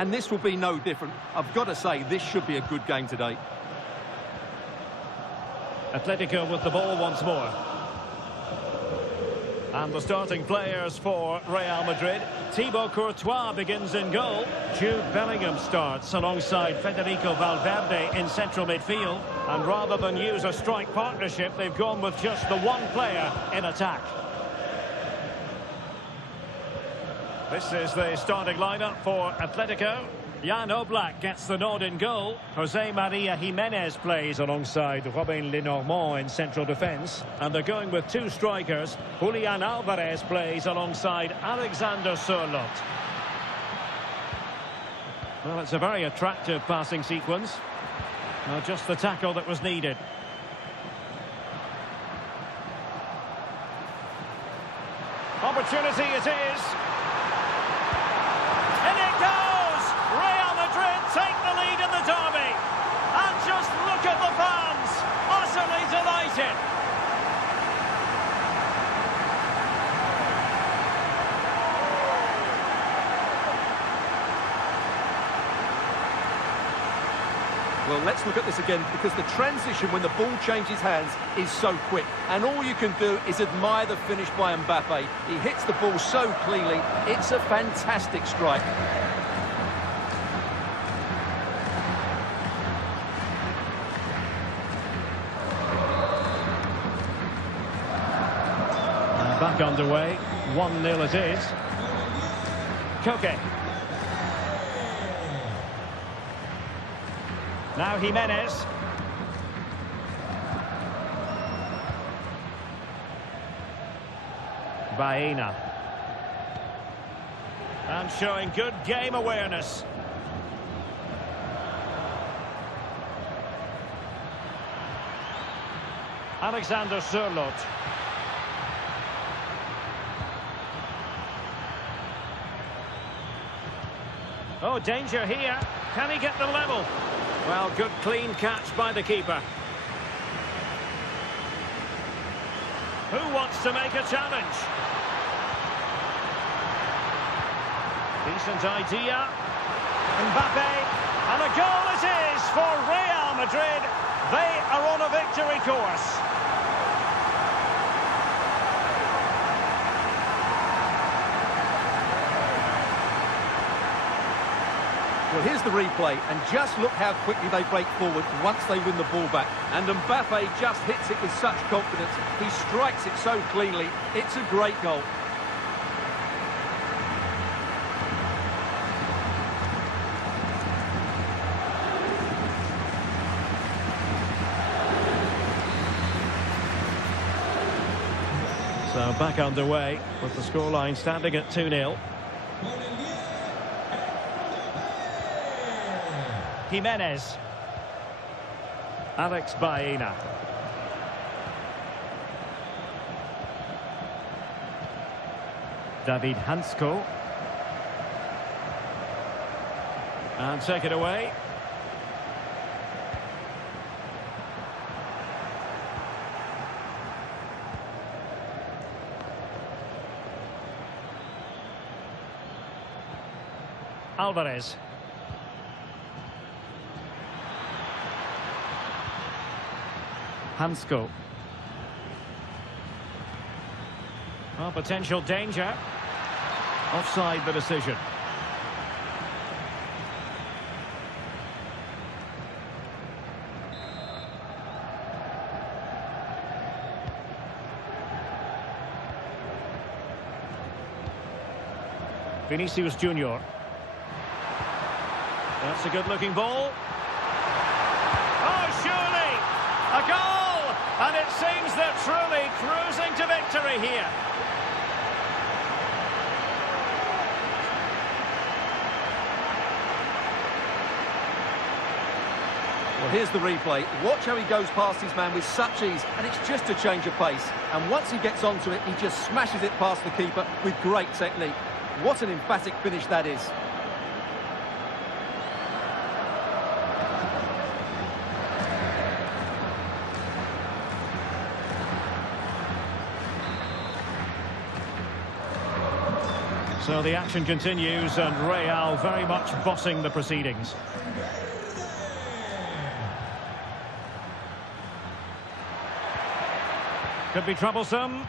and this will be no different. I've got to say, this should be a good game today. Atletico with the ball once more. And the starting players for Real Madrid. Thibaut Courtois begins in goal. Jude Bellingham starts alongside Federico Valverde in central midfield. And rather than use a strike partnership, they've gone with just the one player in attack. This is the starting lineup for Atletico. Jan Oblak gets the nod in goal. Jose Maria Jimenez plays alongside Robin Lenormand in central defence. And they're going with two strikers. Julian Alvarez plays alongside Alexander Sørloth. Well, it's a very attractive passing sequence. Well, just the tackle that was needed. Opportunity it is. And it goes! Real Madrid take the lead in the derby. And just look at the fans, utterly delighted. Well, let's look at this again, because the transition when the ball changes hands is so quick. And all you can do is admire the finish by Mbappe. He hits the ball so cleanly. It's a fantastic strike. Back underway, 1-0 it is. Koke. Now Jimenez. Baena. And showing good game awareness. Alexander Sørloth. Oh, danger here. Can he get the level? Well, good clean catch by the keeper. Who wants to make a challenge? Decent idea. Mbappe. And a goal it is for Real Madrid. They are on a victory course. Well, here's the replay, and just look how quickly they break forward once they win the ball back. And Mbappe just hits it with such confidence. He strikes it so cleanly. It's a great goal. So back underway with the scoreline standing at 2-0. Jimenez. Alex Baena. David Hansko. And take it away. Alvarez. Hansko. Well, potential danger. Offside the decision. Vinicius Junior. That's a good-looking ball. Oh, surely! A goal! And it seems they're truly cruising to victory here. Well, here's the replay. Watch how he goes past his man with such ease, and it's just a change of pace. And once he gets onto it, he just smashes it past the keeper with great technique. What an emphatic finish that is. So the action continues and Real very much bossing the proceedings. Could be troublesome.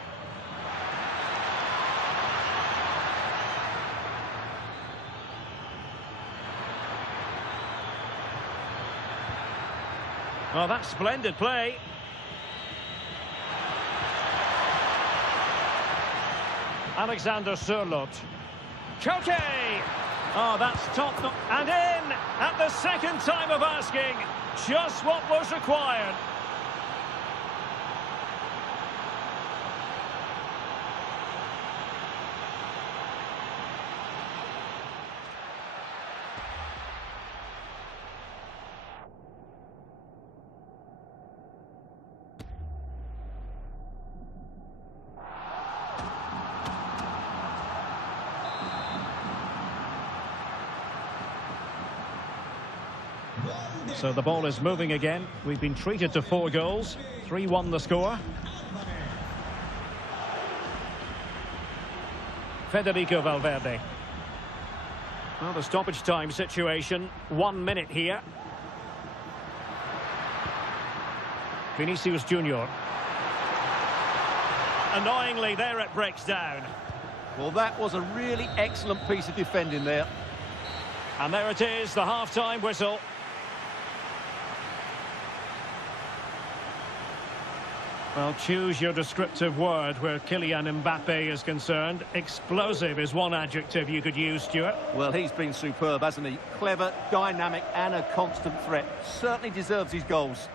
Well, that's splendid play. Alexander Sørloth. Koke! Oh, that's top. And in at the second time of asking. Just what was required. So the ball is moving again. We've been treated to 4 goals. 3-1 the score. Federico Valverde. Well, the stoppage time situation. 1 minute here. Vinicius Junior. Annoyingly, there it breaks down. Well, that was a really excellent piece of defending there. And there it is, the half-time whistle. Well, choose your descriptive word where Kylian Mbappe is concerned. Explosive is one adjective you could use, Stuart. Well, he's been superb, hasn't he? Clever, dynamic and a constant threat. Certainly deserves his goals.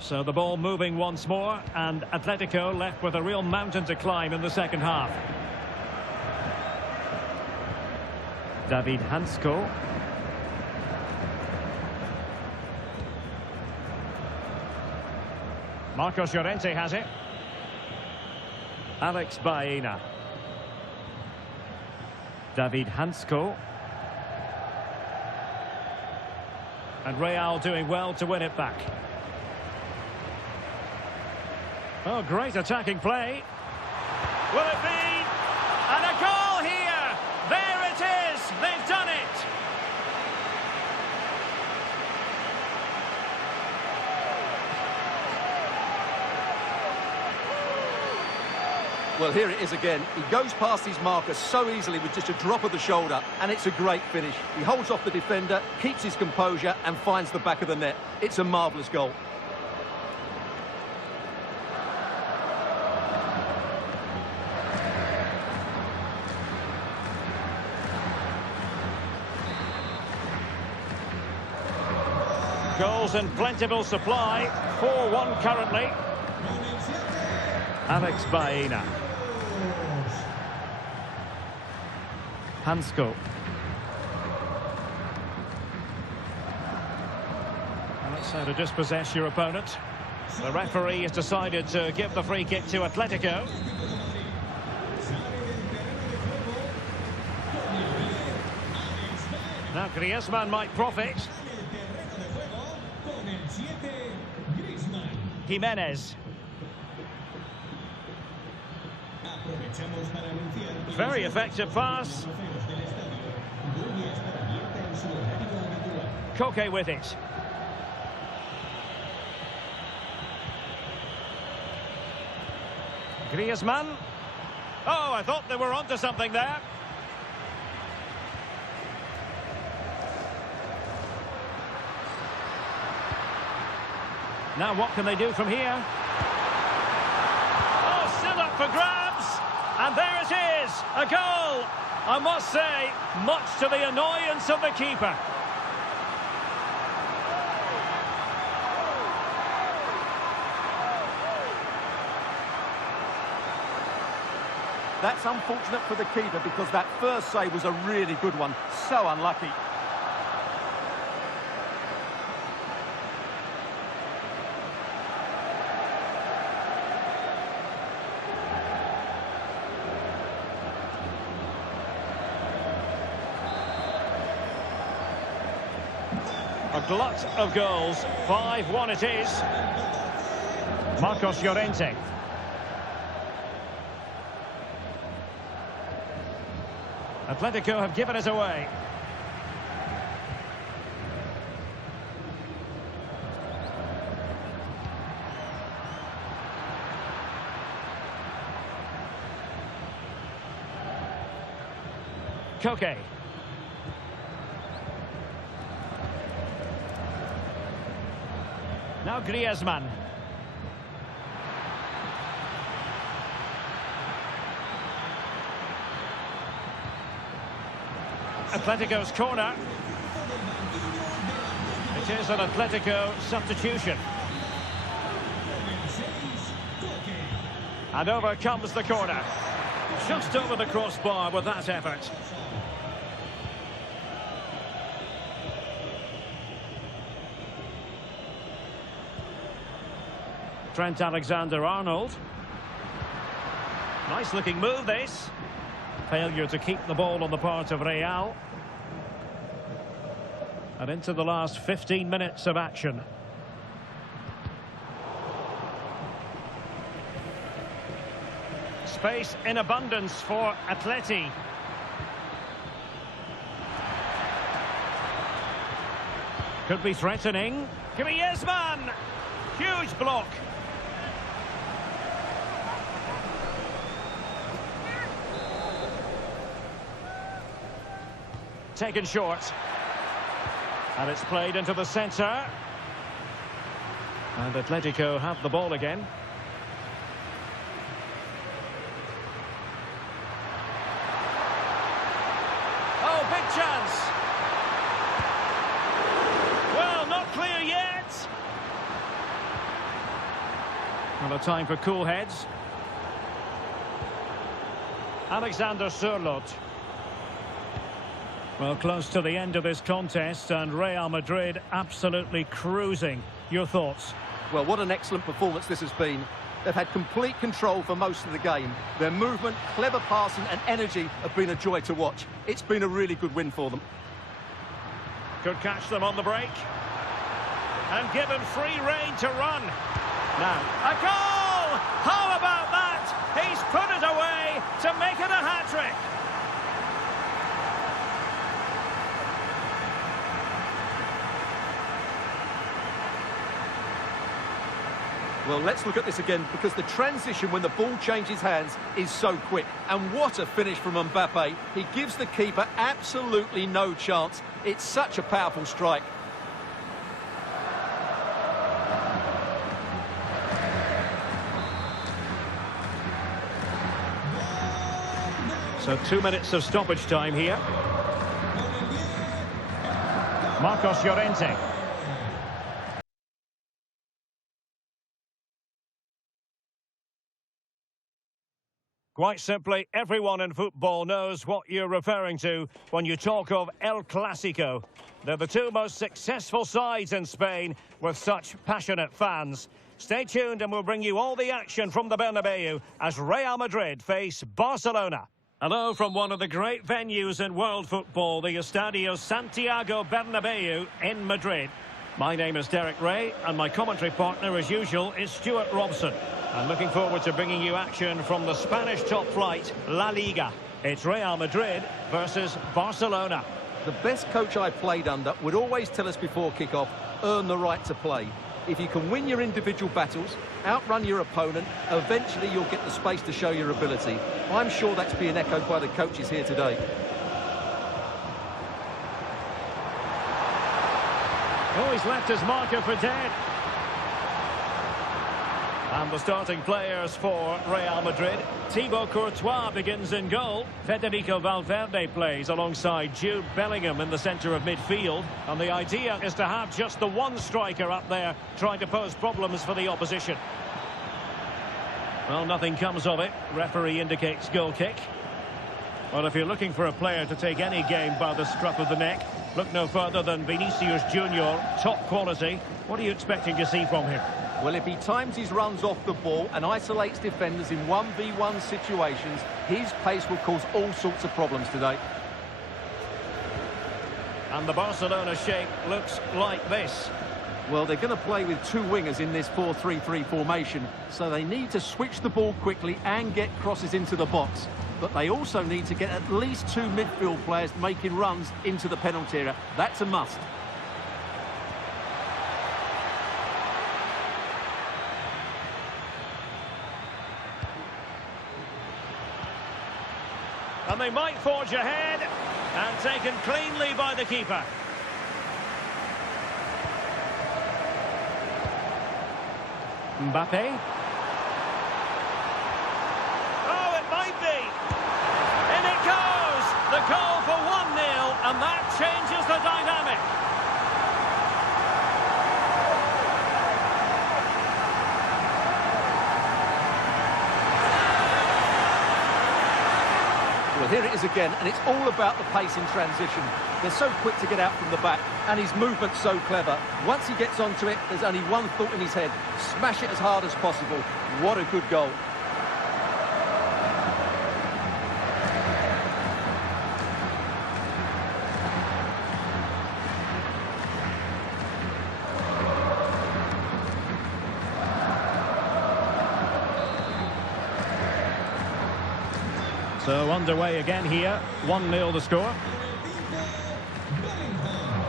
So the ball moving once more, and Atletico left with a real mountain to climb in the second half. David Hansko. Marcos Llorente has it. Alex Baena. David Hansko. And Real doing well to win it back. Oh, great attacking play. Will it be? And a goal here! There it is! They've done it! Well, here it is again. He goes past his marker so easily with just a drop of the shoulder, and it's a great finish. He holds off the defender, keeps his composure, and finds the back of the net. It's a marvellous goal. Goals in plentiful supply. 4-1 currently. Alex Baena. Hansko. Well, that's how to dispossess your opponent. The referee has decided to give the free kick to Atletico. Now Griezmann might profit. Jimenez. Very effective pass. Koke with it. Griezmann. Oh, I thought they were onto something there. Now what can they do from here? Oh, still up for grabs. And there it is, a goal. I must say, much to the annoyance of the keeper. That's unfortunate for the keeper because that first save was a really good one. So unlucky. A glut of goals. 5-1 it is. Marcos Llorente. Atletico have given it away. Koke. Now Griezmann. Atletico's corner. It is an Atletico substitution. And over comes the corner. Just over the crossbar with that effort. Trent Alexander-Arnold. Nice looking move this. Failure to keep the ball on the part of Real. And into the last 15 minutes of action. Space in abundance for Atleti. Could be threatening. Griezmann! Huge block. Taken short. And it's played into the centre. And Atletico have the ball again. Oh, big chance. Well, not clear yet. Well, a time for cool heads. Alexander Sørloth. Well, close to the end of this contest, and Real Madrid absolutely cruising. Your thoughts? Well, what an excellent performance this has been. They've had complete control for most of the game. Their movement, clever passing and energy have been a joy to watch. It's been a really good win for them. Could catch them on the break. And given free rein to run. Now, a goal! How about that? He's put it away to make it a hat-trick. Well, let's look at this again because the transition when the ball changes hands is so quick. And what a finish from Mbappe. He gives the keeper absolutely no chance. It's such a powerful strike. So 2 minutes of stoppage time here. Marcos Llorente. Quite simply, everyone in football knows what you're referring to when you talk of El Clásico. They're the two most successful sides in Spain with such passionate fans. Stay tuned and we'll bring you all the action from the Bernabeu as Real Madrid face Barcelona. Hello from one of the great venues in world football, the Estadio Santiago Bernabeu in Madrid. My name is Derek Ray and my commentary partner as usual is Stuart Robson. I'm looking forward to bringing you action from the Spanish top flight, La Liga. It's Real Madrid versus Barcelona. The best coach I played under would always tell us before kick-off, earn the right to play. If you can win your individual battles, outrun your opponent, eventually you'll get the space to show your ability. I'm sure that's being echoed by the coaches here today. Oh, he's left his marker for dead. And the starting players for Real Madrid. Thibaut Courtois begins in goal. Federico Valverde plays alongside Jude Bellingham in the centre of midfield. And the idea is to have just the one striker up there trying to pose problems for the opposition. Well, nothing comes of it. Referee indicates goal kick. Well, if you're looking for a player to take any game by the scruff of the neck, look no further than Vinicius Junior, top quality. What are you expecting to see from him? Well, if he times his runs off the ball and isolates defenders in 1v1 situations, his pace will cause all sorts of problems today. And the Barcelona shape looks like this. Well, they're going to play with two wingers in this 4-3-3 formation, so they need to switch the ball quickly and get crosses into the box. But they also need to get at least two midfield players making runs into the penalty area. That's a must. And they might forge ahead, and taken cleanly by the keeper. Mbappe. Oh, it might be. In it goes. The goal for 1-0, and that changes the dynamic. Well, here it is again, and it's all about the pace in transition. They're so quick to get out from the back, and his movement's so clever. Once he gets onto it, there's only one thought in his head: smash it as hard as possible. What a good goal. So underway again here, 1-0 the score.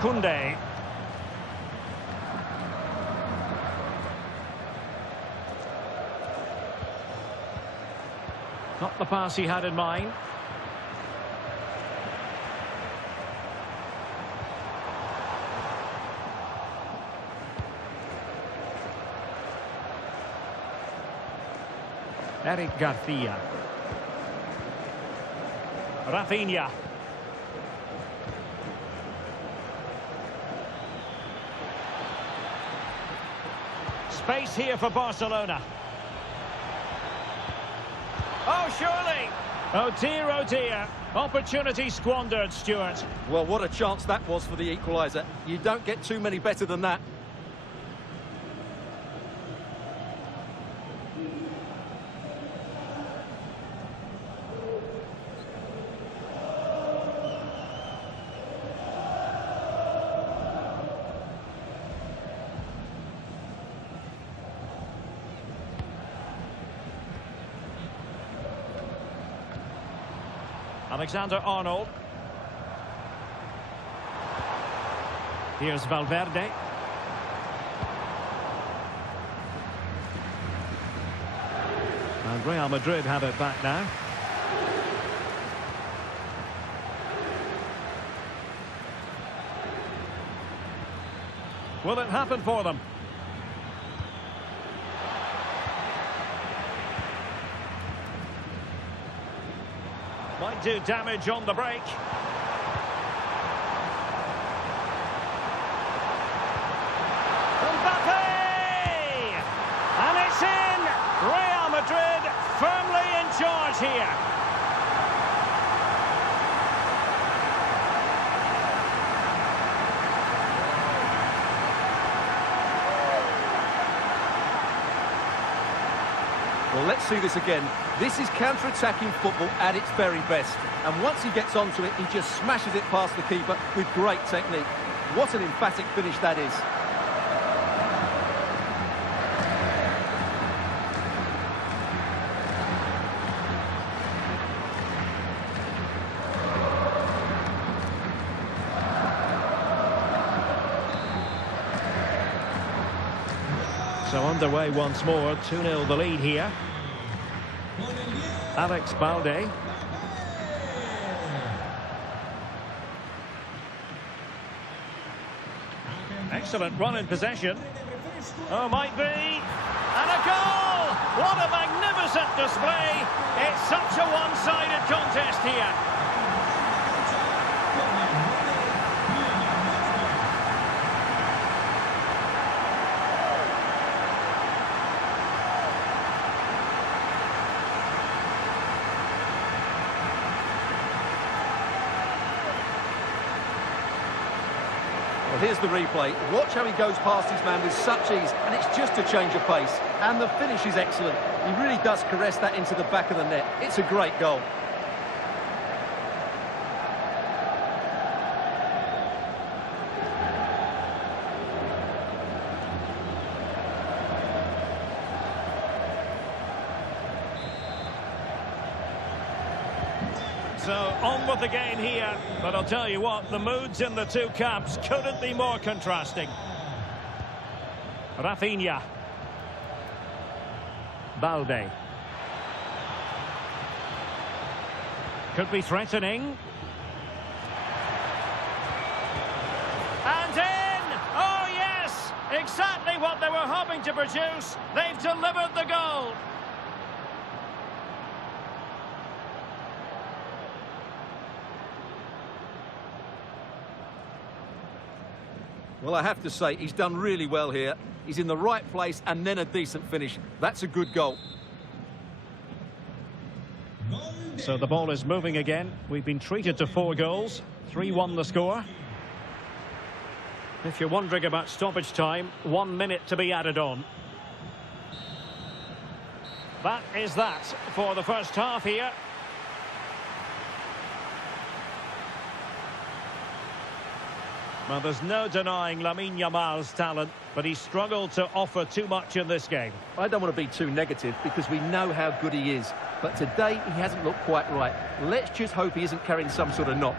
Koundé. Not the pass he had in mind. Eric Garcia. Rafinha. Space here for Barcelona. Oh, surely. Oh dear. Opportunity squandered, Stuart. Well, what a chance that was for the equaliser. You don't get too many better than that. Alexander-Arnold. Here's Valverde. And Real Madrid have it back now. Will it happen for them? Might do damage on the break. Mbappe! And it's in! Real Madrid firmly in charge here. Well, let's see this again. This is counter-attacking football at its very best. And once he gets onto it, he just smashes it past the keeper with great technique. What an emphatic finish that is. So underway once more, 2-0 the lead here. Alex Balde. Excellent run in possession. Oh, might be. And a goal! What a magnificent display. It's such a one-sided contest here. Well, here's the replay. Watch how he goes past his man with such ease, and it's just a change of pace. And the finish is excellent. He really does caress that into the back of the net. It's a great goal. So on with the game here, but I'll tell you what, the moods in the two camps couldn't be more contrasting. Rafinha. Balde. Could be threatening. And in! Oh yes! Exactly what they were hoping to produce. They've delivered the goal. Well, I have to say, he's done really well here. He's in the right place and then a decent finish. That's a good goal. So the ball is moving again. We've been treated to 4 goals. 3-1 the score. If you're wondering about stoppage time, 1 minute to be added on. That is that for the first half here. Well, there's no denying Lamine Yamal's talent, but he struggled to offer too much in this game. I don't want to be too negative because we know how good he is. But today, he hasn't looked quite right. Let's just hope he isn't carrying some sort of knock.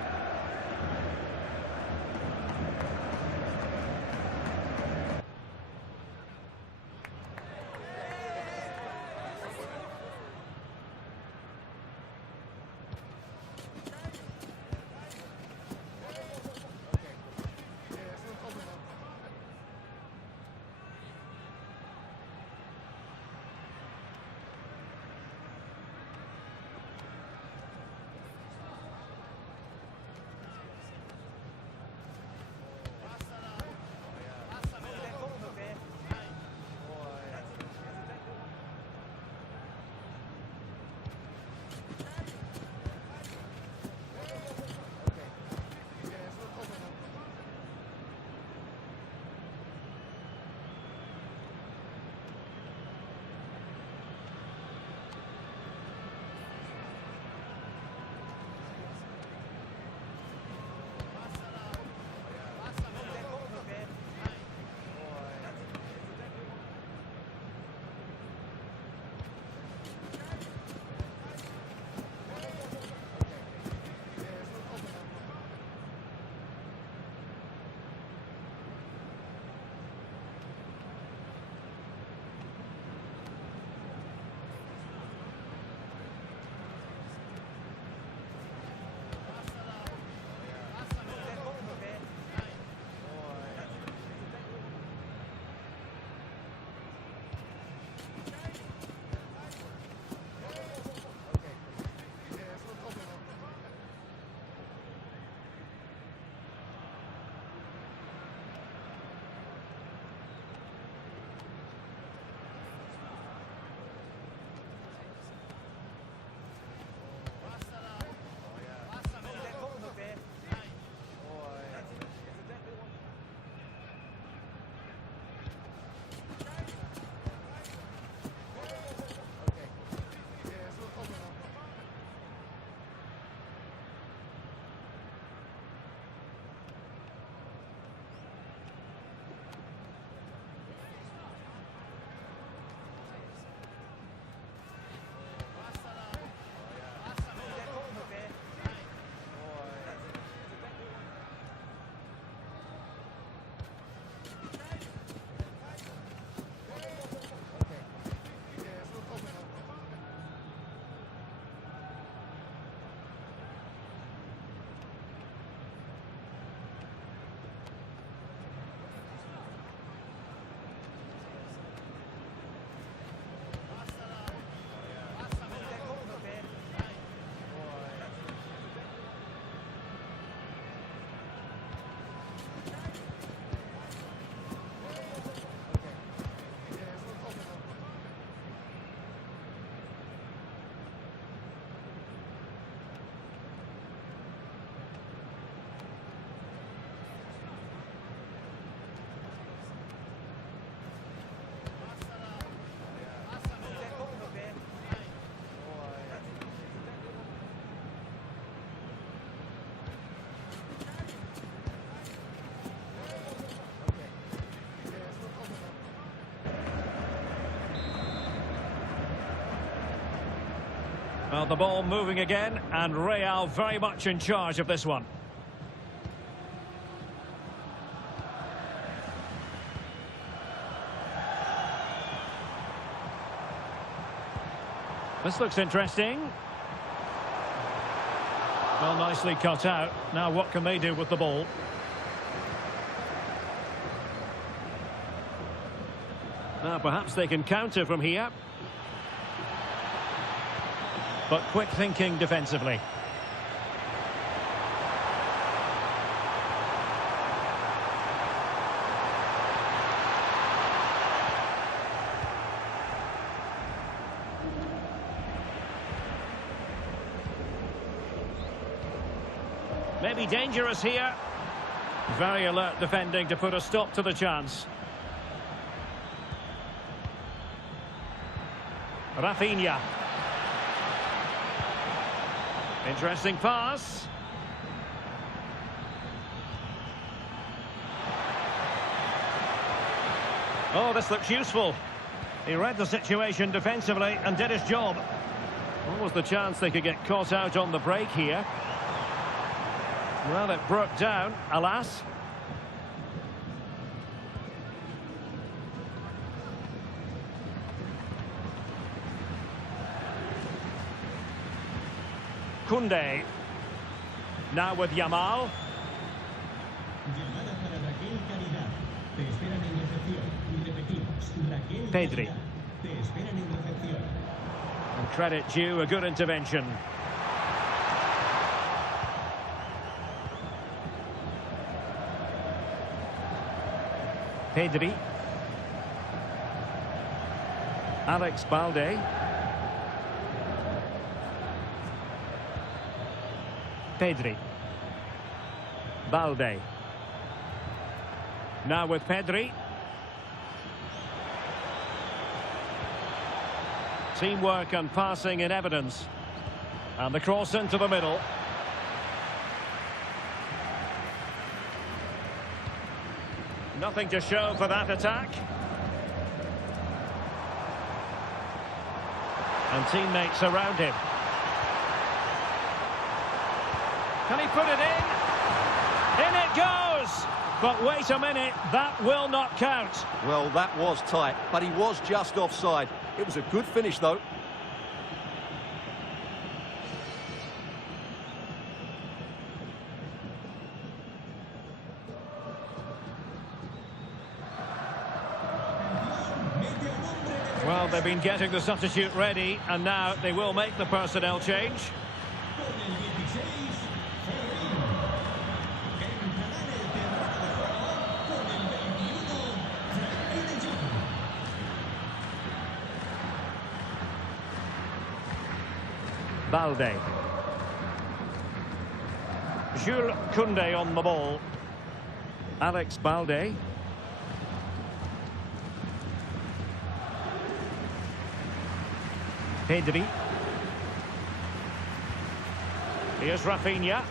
Well, the ball moving again, and Real very much in charge of this one. This looks interesting. Well, nicely cut out. Now what can they do with the ball? Now perhaps they can counter from here. But quick thinking defensively. Maybe dangerous here. Very alert defending to put a stop to the chance. Rafinha. Interesting pass. Oh, this looks useful. He read the situation defensively and did his job. What was the chance they could get caught out on the break here? Well, it broke down, alas. Koundé. Now with Yamal. Pedri. And credit due, a good intervention. Pedri. Alex Balde. Pedri. Balde. Now with Pedri. Teamwork and passing in evidence. And the cross into the middle. Nothing to show for that attack. And teammates around him. Can he put it in? In it goes! But wait a minute, that will not count. Well, that was tight, but he was just offside. It was a good finish, though. Well, they've been getting the substitute ready, and now they will make the personnel change. Balde. Jules Koundé on the ball. Alex Balde. Pedri. Here's Rafinha.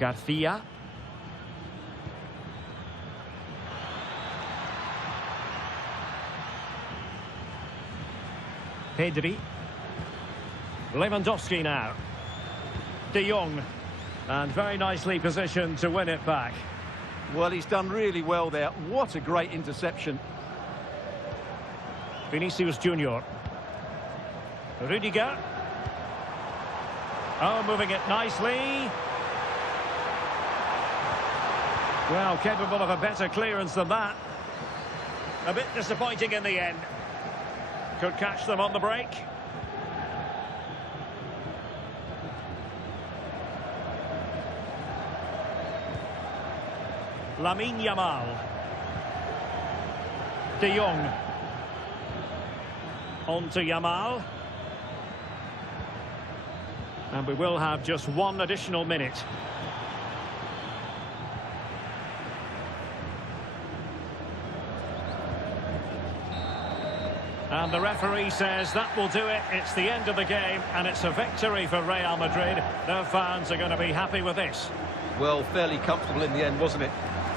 Garcia. Pedri. Lewandowski now. De Jong. And very nicely positioned to win it back. Well, he's done really well there. What a great interception. Vinicius Junior. Rudiger. Oh, moving it nicely. Well, capable of a better clearance than that. A bit disappointing in the end. Could catch them on the break. Lamine Yamal. De Jong. On to Yamal. And we will have just one additional minute. And the referee says that will do it. It's the end of the game, and it's a victory for Real Madrid. Their fans are going to be happy with this. Well, fairly comfortable in the end, wasn't it?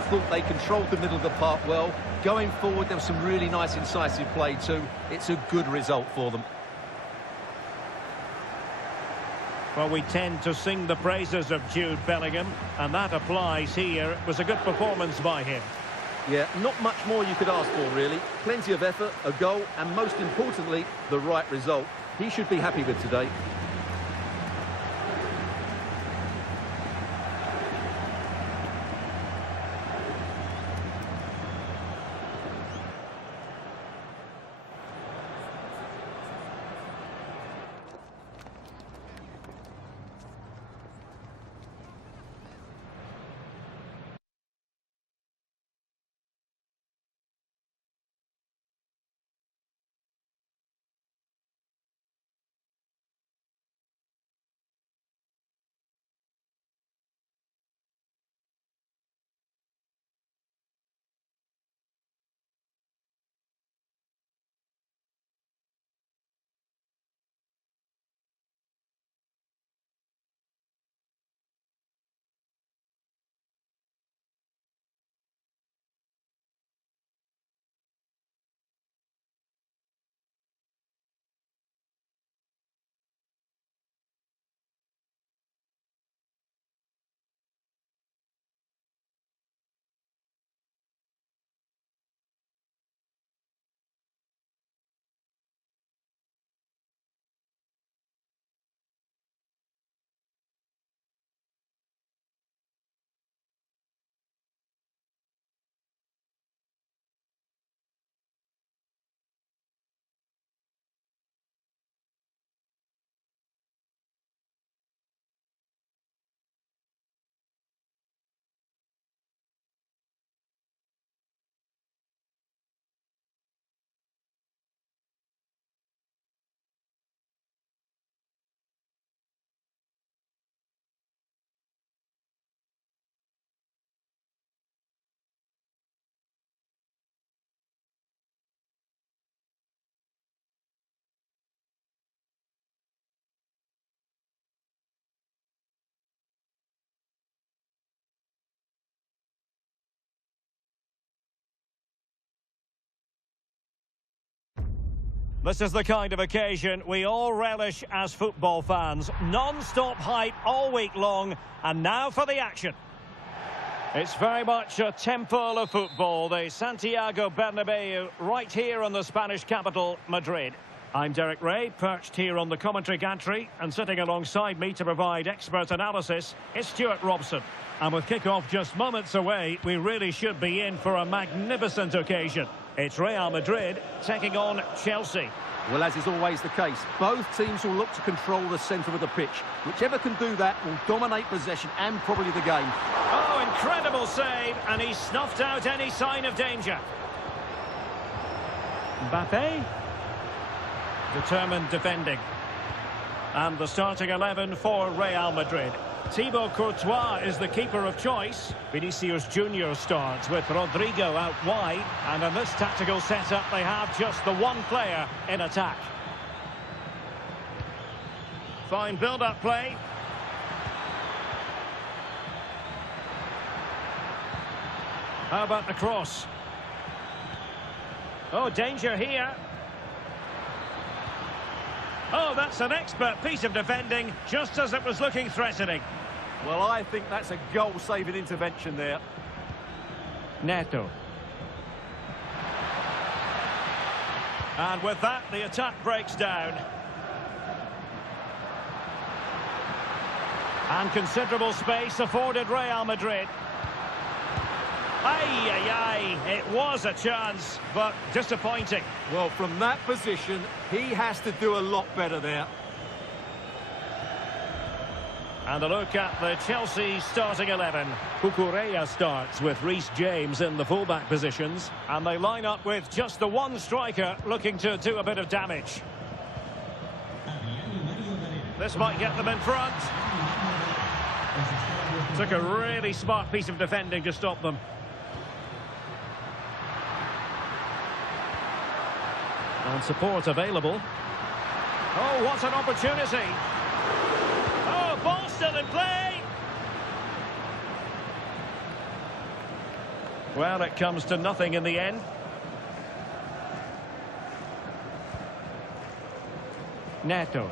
thought they controlled the middle of the park well. Going forward, there was some really nice incisive play too. It's a good result for them. Well, we tend to sing the praises of Jude Bellingham, and that applies here. It was a good performance by him. Yeah, not much more you could ask for, really. Plenty of effort, a goal, and most importantly, the right result. He should be happy with today. This is the kind of occasion we all relish as football fans. Non-stop hype all week long, and now for the action. It's very much a temple of football, the Santiago Bernabeu, right here in the Spanish capital, Madrid. I'm Derek Ray, perched here on the commentary gantry, and sitting alongside me to provide expert analysis is Stuart Robson. And with kick-off just moments away, we really should be in for a magnificent occasion. It's Real Madrid taking on Chelsea. Well, as is always the case, both teams will look to control the centre of the pitch. Whichever can do that will dominate possession and probably the game. Oh, incredible save, and he snuffed out any sign of danger. Mbappe. Determined defending. And the starting 11 for Real Madrid. Thibaut Courtois is the keeper of choice. Vinicius Junior starts with Rodrigo out wide. And in this tactical setup, they have just the one player in attack. Fine build-up play. How about the cross? Oh, danger here. Oh, that's an expert piece of defending, just as it was looking threatening. Well, I think that's a goal-saving intervention there. Neto. And with that, the attack breaks down. And considerable space afforded Real Madrid. Ay, ay, ay, it was a chance, but disappointing. Well, from that position, he has to do a lot better there. And a look at the Chelsea starting 11. Cucurella starts with Reece James in the fullback positions. And they line up with just the one striker looking to do a bit of damage. This might get them in front. Took a really smart piece of defending to stop them. And support available. Oh, what an opportunity. Oh, ball still in play. Well, it comes to nothing in the end. Neto.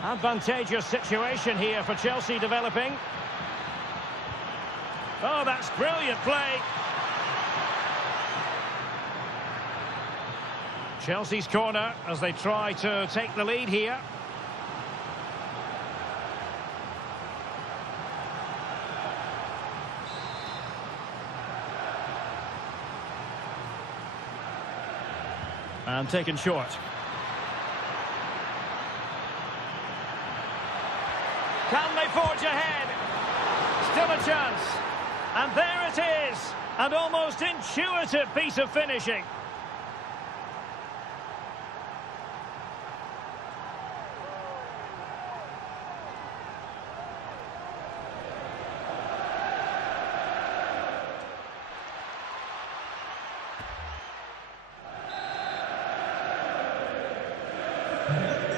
Advantageous situation here for Chelsea developing. Oh, that's brilliant play. Chelsea's corner as they try to take the lead here. And taken short. Can they forge ahead? Still a chance. And there it is. An almost intuitive piece of finishing.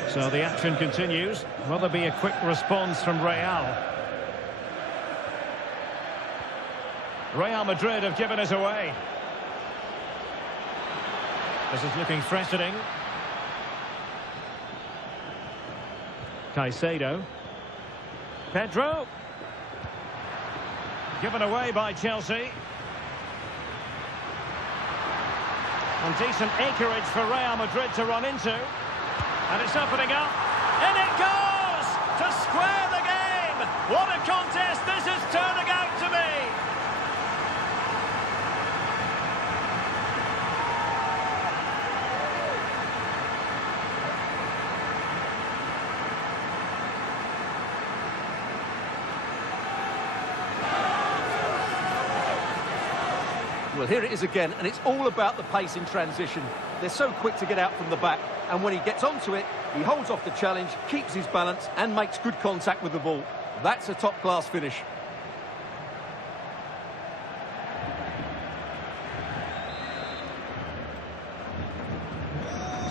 So the action continues. Will there be a quick response from Real? Real Madrid have given us away. This is looking threatening. Caicedo. Pedro. Given away by Chelsea. And decent acreage for Real Madrid to run into. And it's opening up. In it goes! To square the game! What a contest this is turning out to be! Well, here it is again, and it's all about the pace in transition. They're so quick to get out from the back, and when he gets onto it, he holds off the challenge, keeps his balance, and makes good contact with the ball. That's a top-class finish.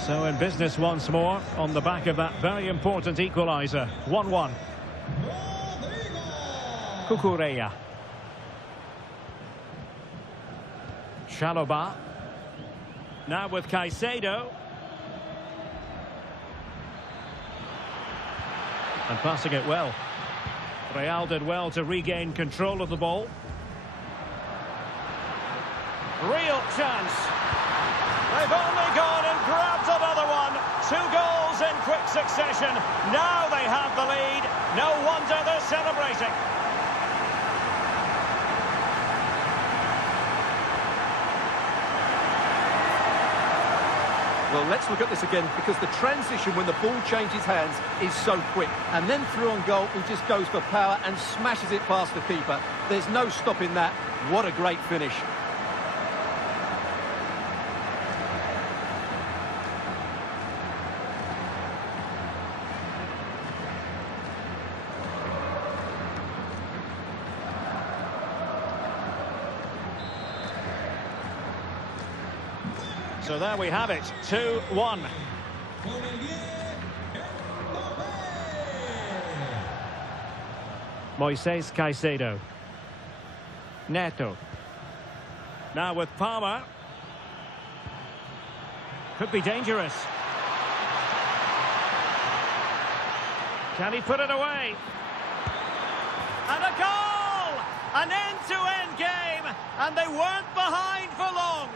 So in business once more, on the back of that very important equaliser. 1-1. Cucurella. Chalobah. Now with Caicedo. And passing it well. Real did well to regain control of the ball. Real chance. They've only gone and grabbed another one. 2 goals in quick succession. Now they have the lead. No wonder they're celebrating. Well, let's look at this again, because the transition when the ball changes hands is so quick. And then through on goal, he just goes for power and smashes it past the keeper. There's no stopping that. What a great finish. So there we have it, 2-1. Moises Caicedo. Neto. Now with Palmer. Could be dangerous. Can he put it away? And a goal! An end-to-end game, and they weren't behind for long.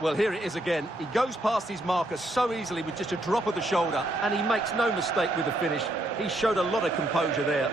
Well, here it is again. He goes past his marker so easily with just a drop of the shoulder, and he makes no mistake with the finish. He showed a lot of composure there.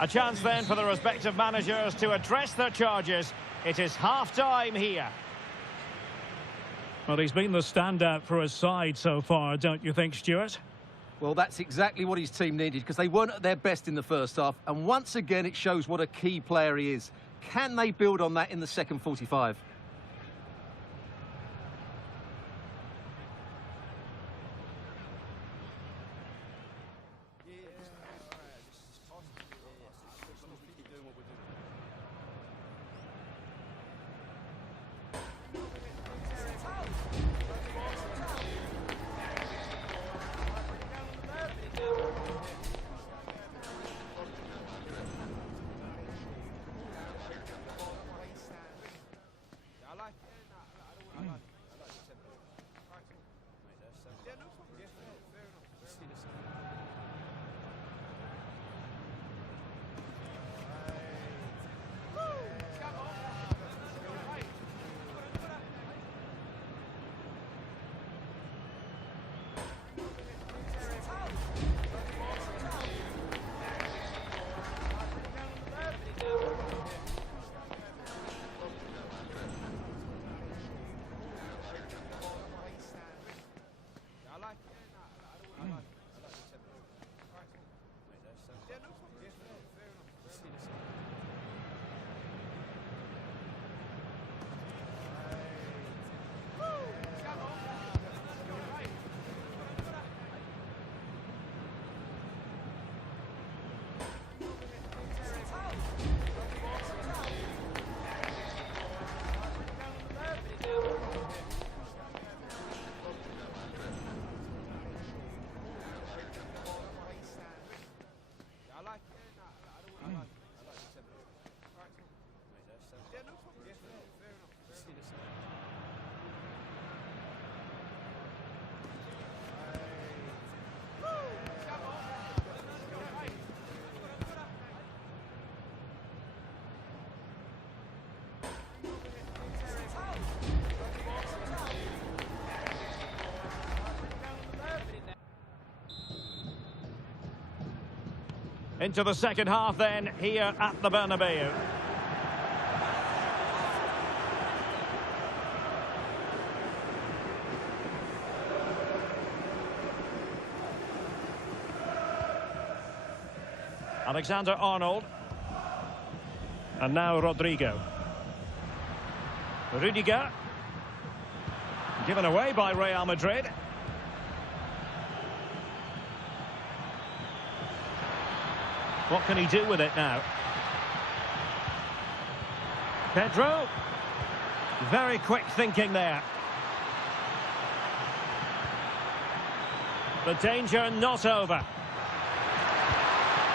A chance then for the respective managers to address their charges. It is half-time here. Well, he's been the standout for his side so far, don't you think, Stuart? Well, that's exactly what his team needed, because they weren't at their best in the first half. And once again, it shows what a key player he is. Can they build on that in the second 45? Into the second half then, here at the Bernabeu. Alexander-Arnold. And now Rodrigo. Rudiger. Given away by Real Madrid. What can he do with it now? Pedro. Very quick thinking there. The danger not over.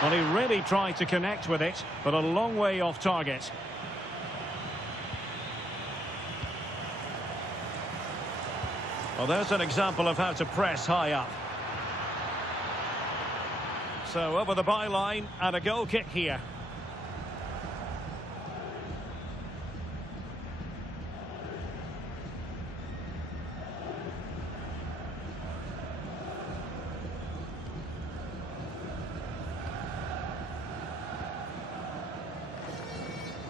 Well, he really tried to connect with it, but a long way off target. Well, there's an example of how to press high up. So over the byline and a goal kick here.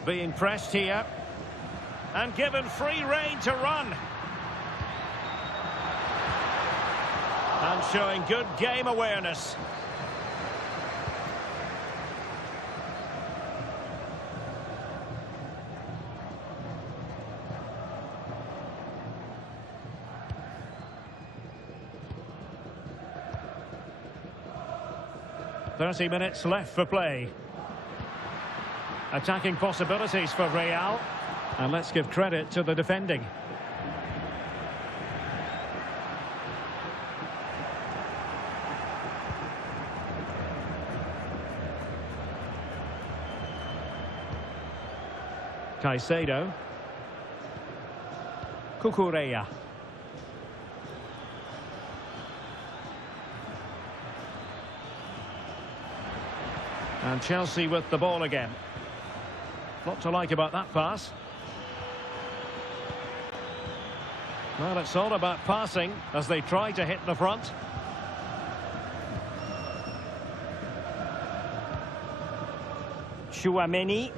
Being pressed here and given free rein to run. And showing good game awareness. "30 minutes left for play. Attacking possibilities for Real. And let's give credit to the defending. Caicedo. Cucurella. And Chelsea with the ball again. Lot to like about that pass. Well, it's all about passing as they try to hit the front. Tchouaméni.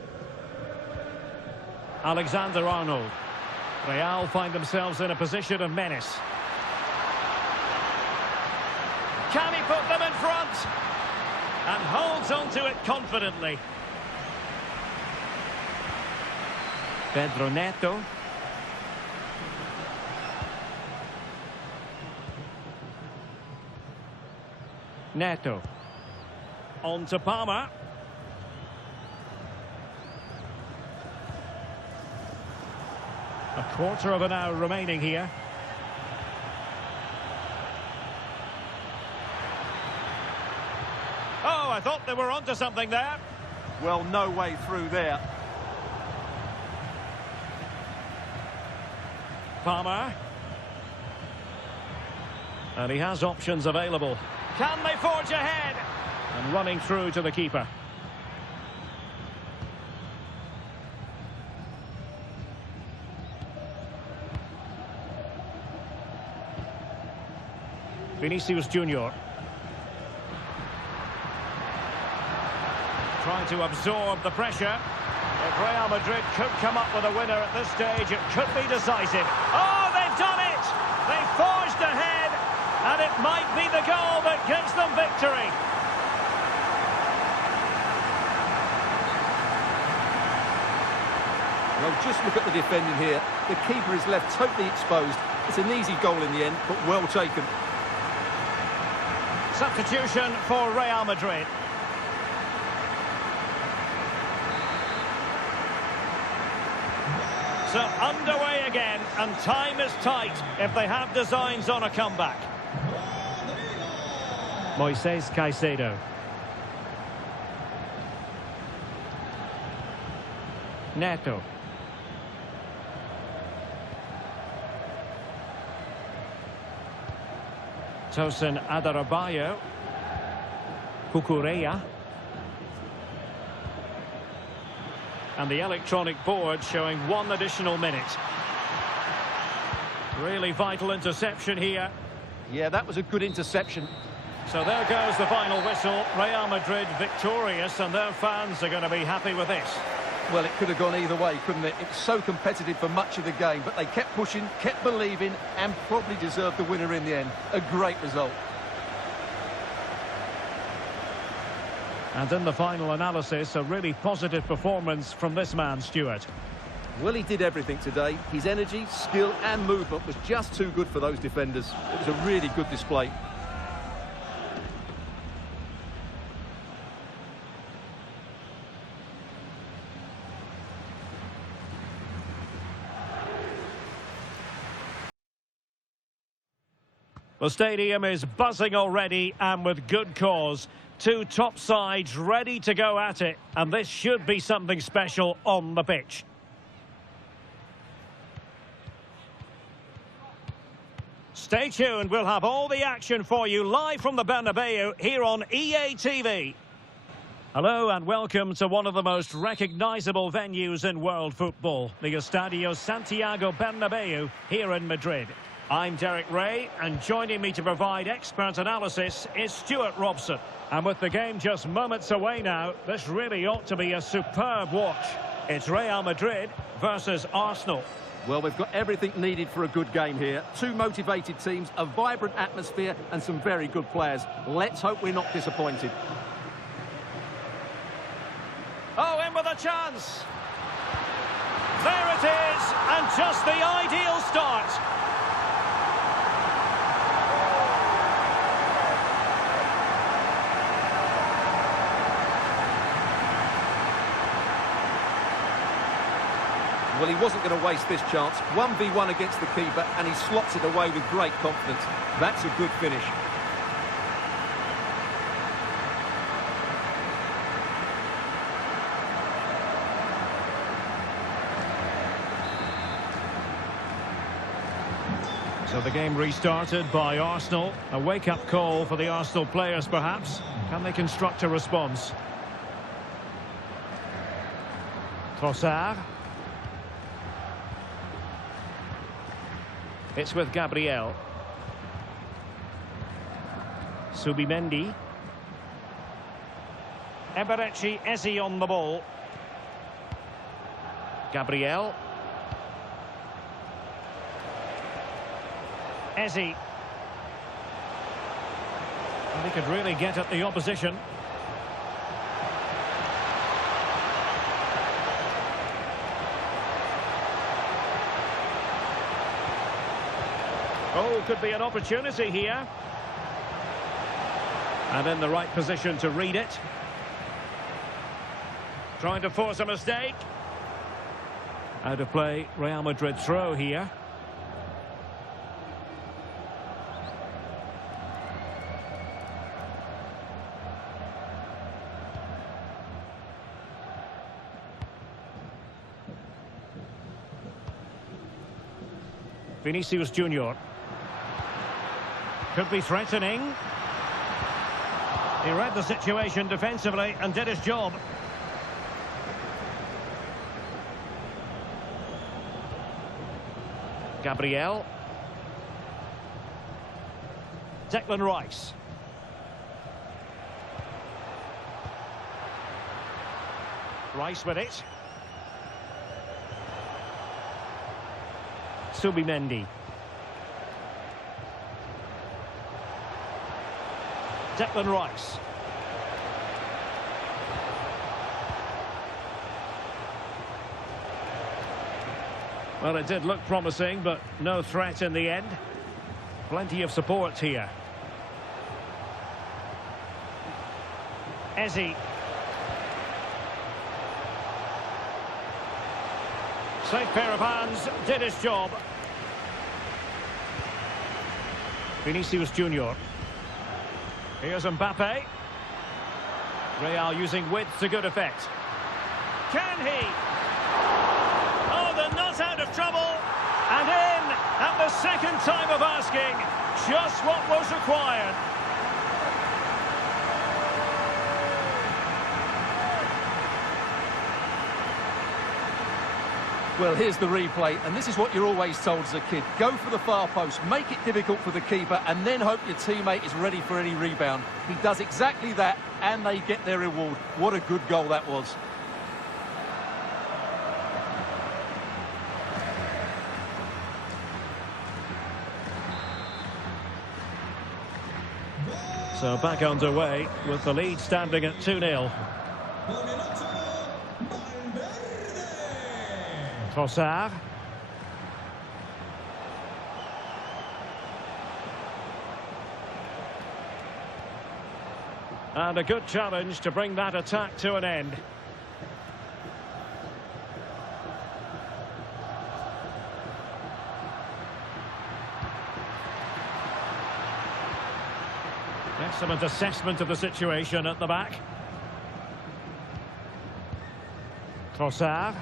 Alexander-Arnold. Real find themselves in a position of menace. Can he put them in front? And holds on to it confidently. Pedro Neto. Neto. On to Palmer. A quarter of an hour remaining here. Oh, I thought they were onto something there. Well, no way through there. Palmer. And he has options available. Can they forge ahead? And running through to the keeper. Vinicius Junior. Trying to absorb the pressure. If Real Madrid could come up with a winner at this stage, it could be decisive. Oh, they've done it! They've forged ahead, and it might be the goal that gives them victory. Well, just look at the defending here. The keeper is left totally exposed. It's an easy goal in the end, but well taken. Substitution for Real Madrid. So underway again, and time is tight if they have designs on a comeback. Moises Caicedo. Neto. Tosin Adarabioyo. Cucurella. And the electronic board showing 1 additional minute. Really vital interception here. Yeah, that was a good interception. So there goes the final whistle. Real Madrid victorious, and their fans are going to be happy with this. Well, it could have gone either way, couldn't it? It was so competitive for much of the game, but they kept pushing, kept believing, and probably deserved the winner in the end. A great result. And in the final analysis, a really positive performance from this man, Stuart. Well, he did everything today. His energy, skill and movement was just too good for those defenders. It was a really good display. The stadium is buzzing already, and with good cause. Two top sides ready to go at it, and this should be something special on the pitch. Stay tuned, we'll have all the action for you live from the Bernabeu here on EA TV. Hello and welcome to one of the most recognisable venues in world football, the Estadio Santiago Bernabeu here in Madrid. I'm Derek Ray, and joining me to provide expert analysis is Stuart Robson. And with the game just moments away now, this really ought to be a superb watch. It's Real Madrid versus Arsenal. Well, we've got everything needed for a good game here. Two motivated teams, a vibrant atmosphere and some very good players. Let's hope we're not disappointed. Oh, in with a chance. There it is, and just the ideal start. Well, he wasn't going to waste this chance. 1v1 against the keeper, and he slots it away with great confidence. That's a good finish. So the game restarted by Arsenal. A wake-up call for the Arsenal players, perhaps. Can they construct a response? Trossard. It's with Gabriel. Subimendi. Eberechi Eze on the ball. Gabriel. Eze. And he could really get at the opposition. Oh, could be an opportunity here. And in the right position to read it. Trying to force a mistake. Out of play, Real Madrid throw here. Vinicius Junior. Could be threatening. He read the situation defensively and did his job. Gabriel. Declan Rice. Rice with it. Subimendi. Declan Rice. Well, it did look promising, but no threat in the end. Plenty of support here. Eze. Safe pair of hands, did his job. Vinicius Junior. Here's Mbappe. Real using width to good effect. Can he? Oh, they're not out of trouble. And in at the second time of asking. Just what was required. Well, here's the replay, and this is what you're always told as a kid. Go for the far post, make it difficult for the keeper, and then hope your teammate is ready for any rebound. He does exactly that, and they get their reward. What a good goal that was. So back underway with the lead standing at 2-0. Trossard. And a good challenge to bring that attack to an end. Excellent assessment of the situation at the back. Trossard.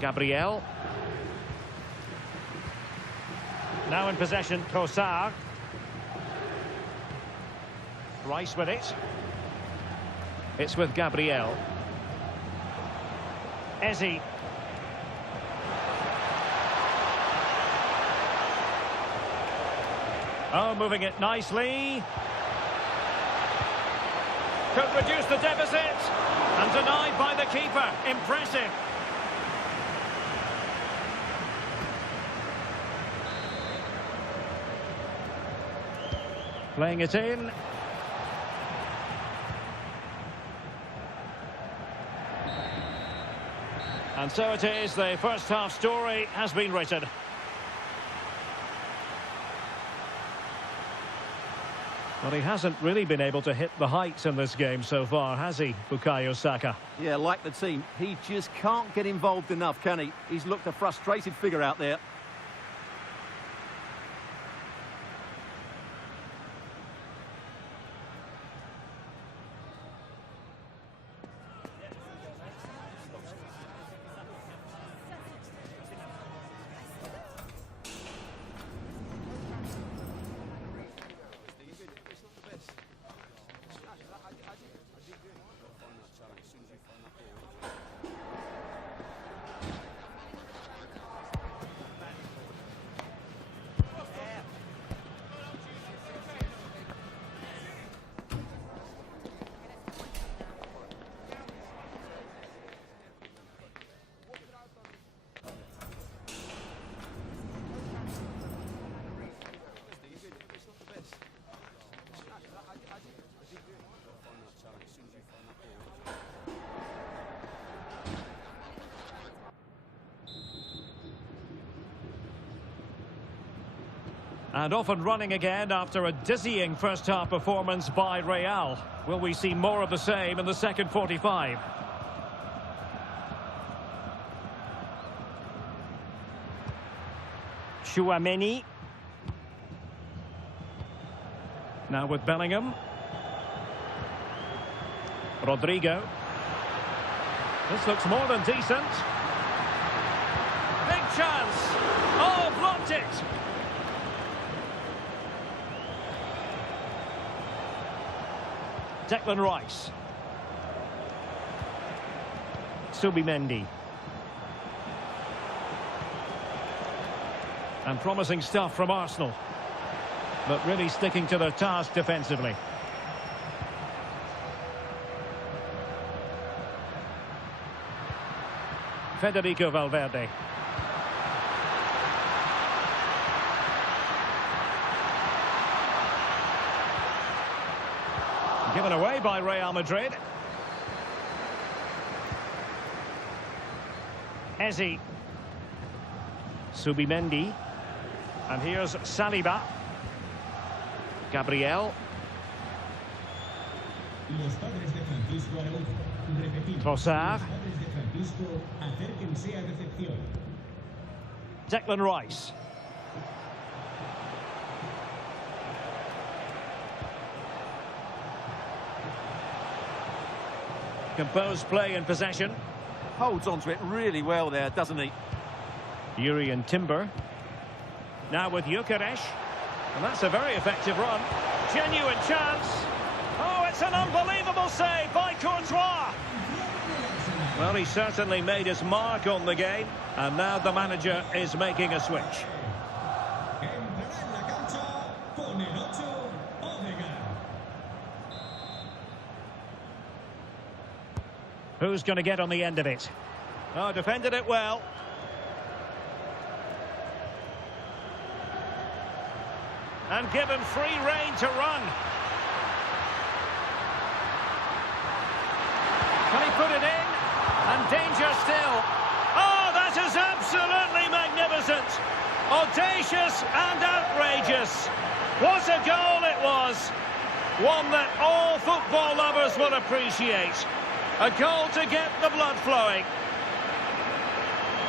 Gabriel. Now in possession, Trossard. Rice with it. It's with Gabriel. Eze. Oh, moving it nicely. Could reduce the deficit. And denied by the keeper. Impressive. Playing it in. And so it is, the first half story has been written. Well, he hasn't really been able to hit the heights in this game so far, has he, Bukayo Saka? Yeah, like the team, he just can't get involved enough, can he? He's looked a frustrated figure out there. And off and running again after a dizzying first-half performance by Real. Will we see more of the same in the second 45? Tchouaméni. Now with Bellingham. Rodrigo. This looks more than decent. Big chance. Oh! Declan Rice. Ybtv. And promising stuff from Arsenal, but really sticking to their task defensively. Federico Valverde. Given away by Real Madrid. Ezi. Ybtv. And here's Saliba. Gabriel. Trossard. Declan Rice. Composed play in possession. Holds onto it really well there, doesn't he? Yuri and Timber. Now with Gyökeres. And that's a very effective run. Genuine chance. Oh, it's an unbelievable save by Courtois. Well, he certainly made his mark on the game. And now the manager is making a switch. Who's going to get on the end of it? Oh, defended it well. And given free rein to run. Can he put it in? And danger still. Oh, that is absolutely magnificent. Audacious and outrageous. What a goal it was. One that all football lovers will appreciate. A goal to get the blood flowing.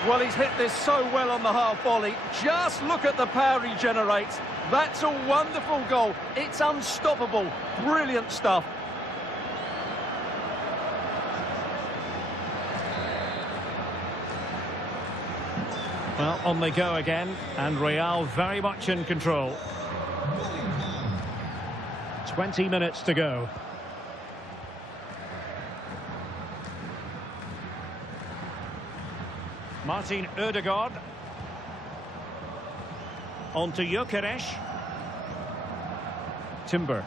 Well, he's hit this so well on the half volley. Just look at the power he generates. That's a wonderful goal. It's unstoppable. Brilliant stuff. Well, on they go again, and Real very much in control. 20 minutes to go. Martin Ødegaard. On to Gyökeres. Timber.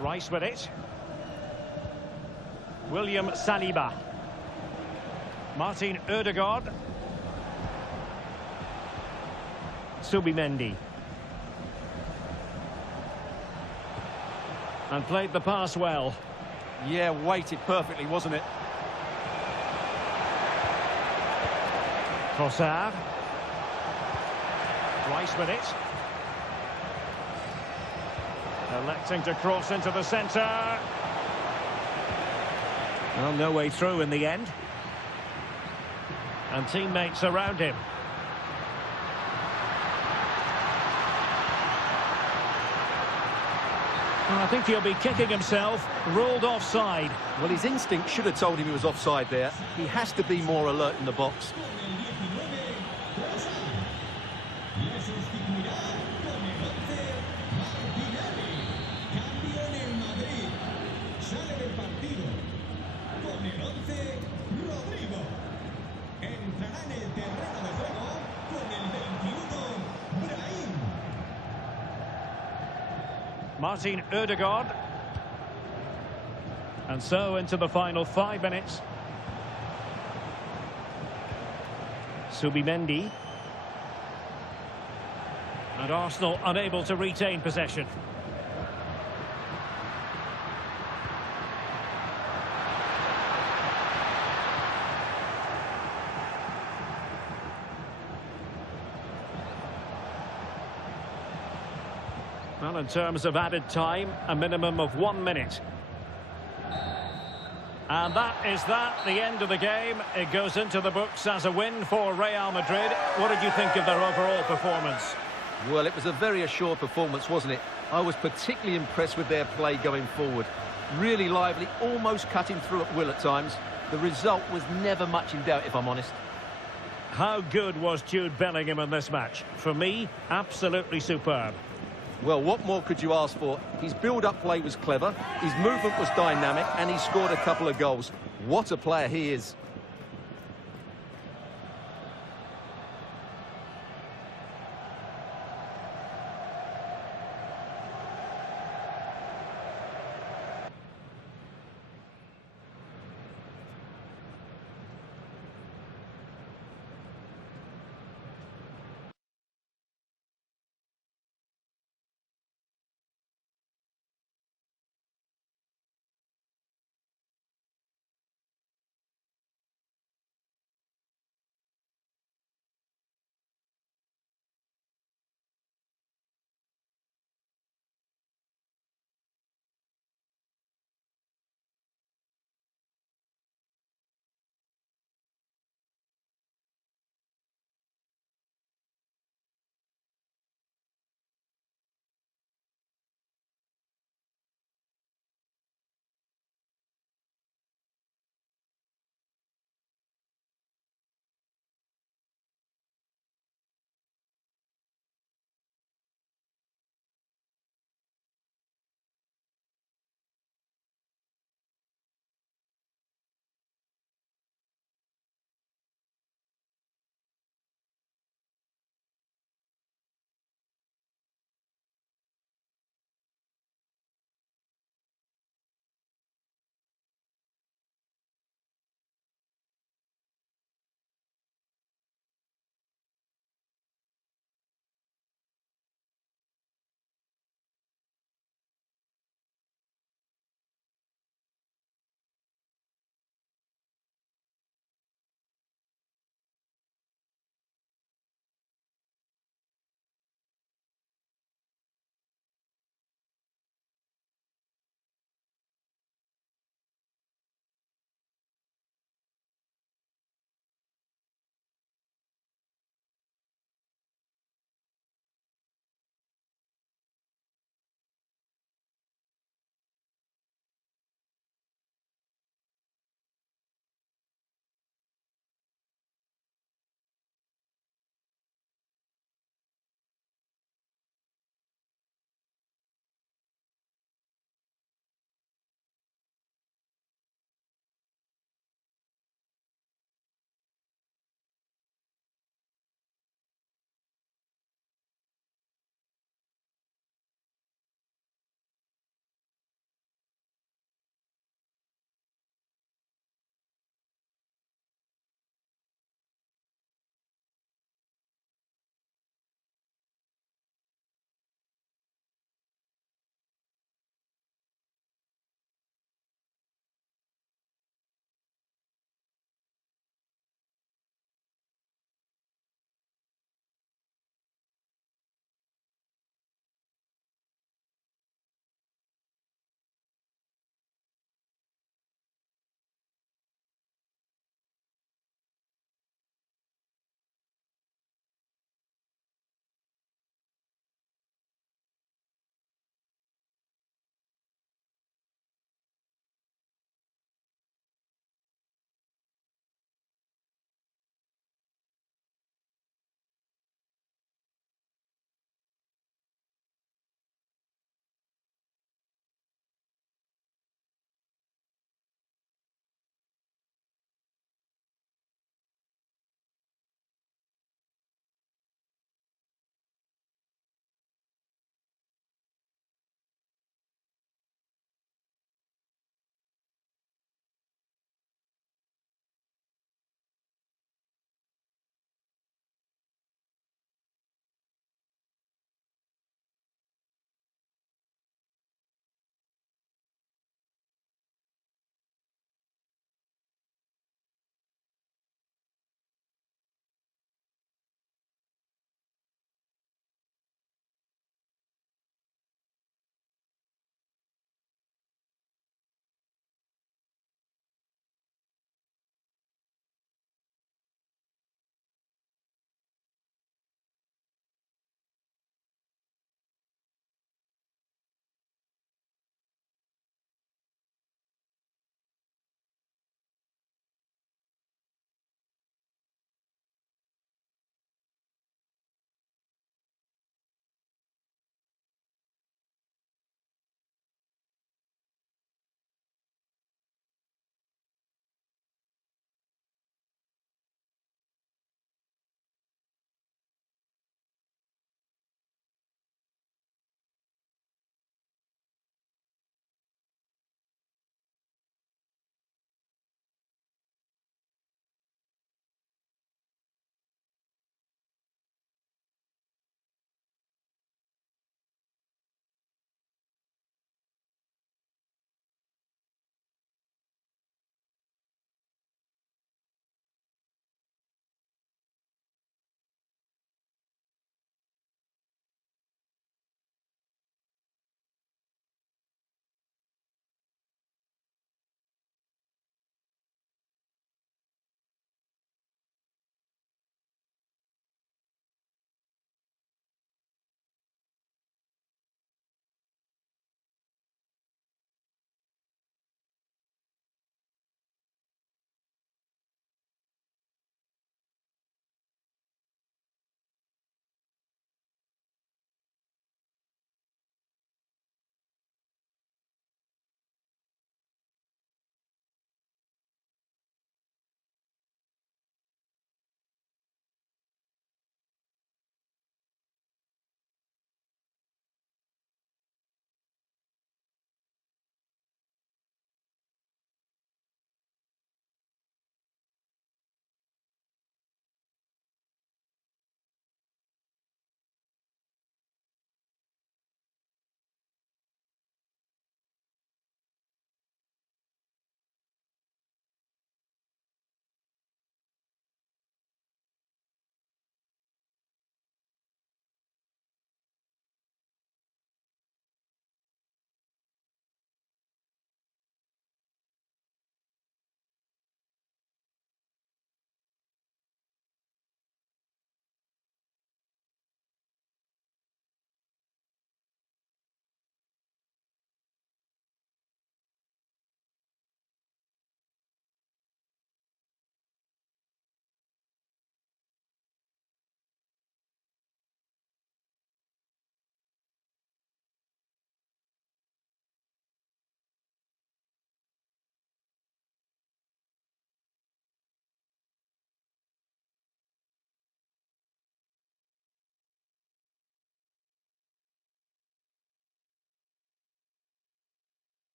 Rice with it. William Saliba. Martin Ødegaard. Ybtv. And played the pass well. Yeah, weighted perfectly, wasn't it? Trossard. Rice with it. Electing to cross into the centre. Well, no way through in the end. And teammates around him. Well, I think he'll be kicking himself. Ruled offside. Well, his instinct should have told him he was offside there. He has to be more alert in the box. Martin Ødegaard. And so into the final 5 minutes. Ybtv. And Arsenal unable to retain possession. Well, in terms of added time, a minimum of 1 minute. And that is the end of the game. It goes into the books as a win for Real Madrid. What did you think of their overall performance? Well, it was a very assured performance, wasn't it? I was particularly impressed with their play going forward. Really lively, almost cutting through at will at times. The result was never much in doubt, if I'm honest. How good was Jude Bellingham in this match? For me, absolutely superb. Well, what more could you ask for? His build-up play was clever, his movement was dynamic, and he scored a couple of goals. What a player he is.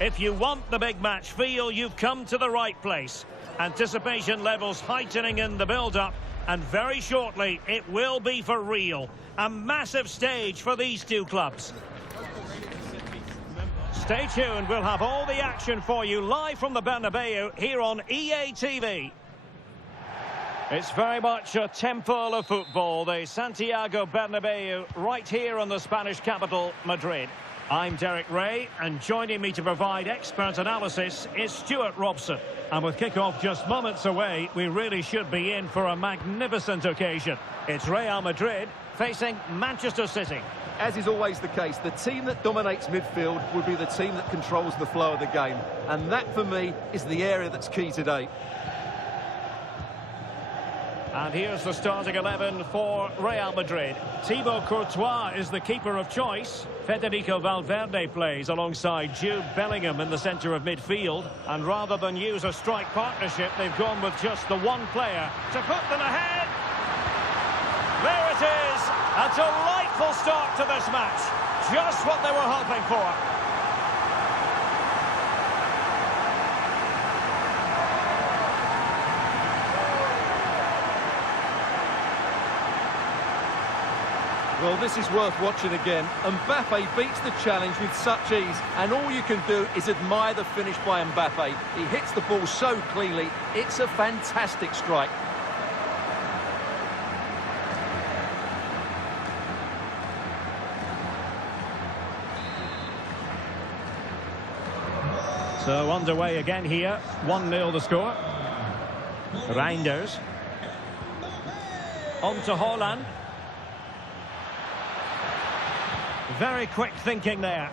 If you want the big match feel, you've come to the right place. Anticipation levels heightening in the build-up, and very shortly it will be for real. A massive stage for these two clubs. Stay tuned, we'll have all the action for you live from the Bernabeu here on EA TV. It's very much a temple of football, the Santiago Bernabeu, right here in the Spanish capital, Madrid. I'm Derek Ray, and joining me to provide expert analysis is Stuart Robson. And with kick-off just moments away, we really should be in for a magnificent occasion. It's Real Madrid facing Manchester City. As is always the case, the team that dominates midfield will be the team that controls the flow of the game. And that, for me, is the area that's key today. And here's the starting 11 for Real Madrid. Thibaut Courtois is the keeper of choice. Federico Valverde plays alongside Jude Bellingham in the centre of midfield. And rather than use a strike partnership, they've gone with just the one player to put them ahead. There it is. A delightful start to this match. Just what they were hoping for. Well, this is worth watching again. Mbappe beats the challenge with such ease, and all you can do is admire the finish by Mbappe. He hits the ball so cleanly, it's a fantastic strike. So underway again here, 1-0 the score. Reinders. On to Haaland. Very quick thinking there.